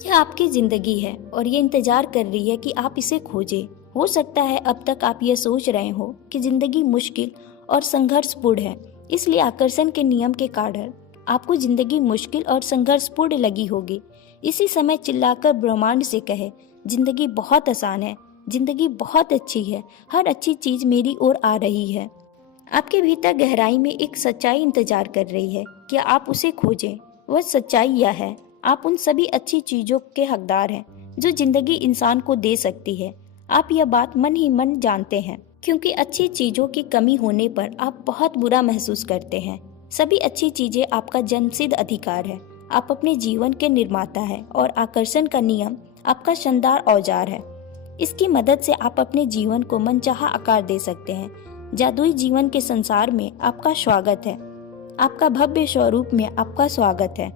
यह आपकी जिंदगी है और ये इंतजार कर रही है कि आप इसे खोजें। हो सकता है अब तक आप यह सोच रहे हो कि जिंदगी मुश्किल और संघर्षपूर्ण है, इसलिए आकर्षण के नियम के कारण आपको जिंदगी मुश्किल और संघर्षपूर्ण लगी होगी। इसी समय चिल्लाकर ब्रह्मांड से कहे, जिंदगी बहुत आसान है, जिंदगी बहुत अच्छी है, हर अच्छी चीज मेरी ओर आ रही है। आपके भीतर गहराई में एक सच्चाई इंतजार कर रही है कि आप उसे खोजें। वह सच्चाई यह है, आप उन सभी अच्छी चीजों के हकदार हैं जो जिंदगी इंसान को दे सकती है। आप यह बात मन ही मन जानते हैं, क्योंकि अच्छी चीजों की कमी होने पर आप बहुत बुरा महसूस करते हैं। सभी अच्छी चीजें आपका जन्मसिद्ध अधिकार है। आप अपने जीवन के निर्माता हैं और आकर्षण का नियम आपका शानदार औजार है। इसकी मदद से आप अपने जीवन को मनचाहा आकार दे सकते हैं। जादुई जीवन के संसार में आपका स्वागत है। आपका भव्य स्वरूप में आपका स्वागत है।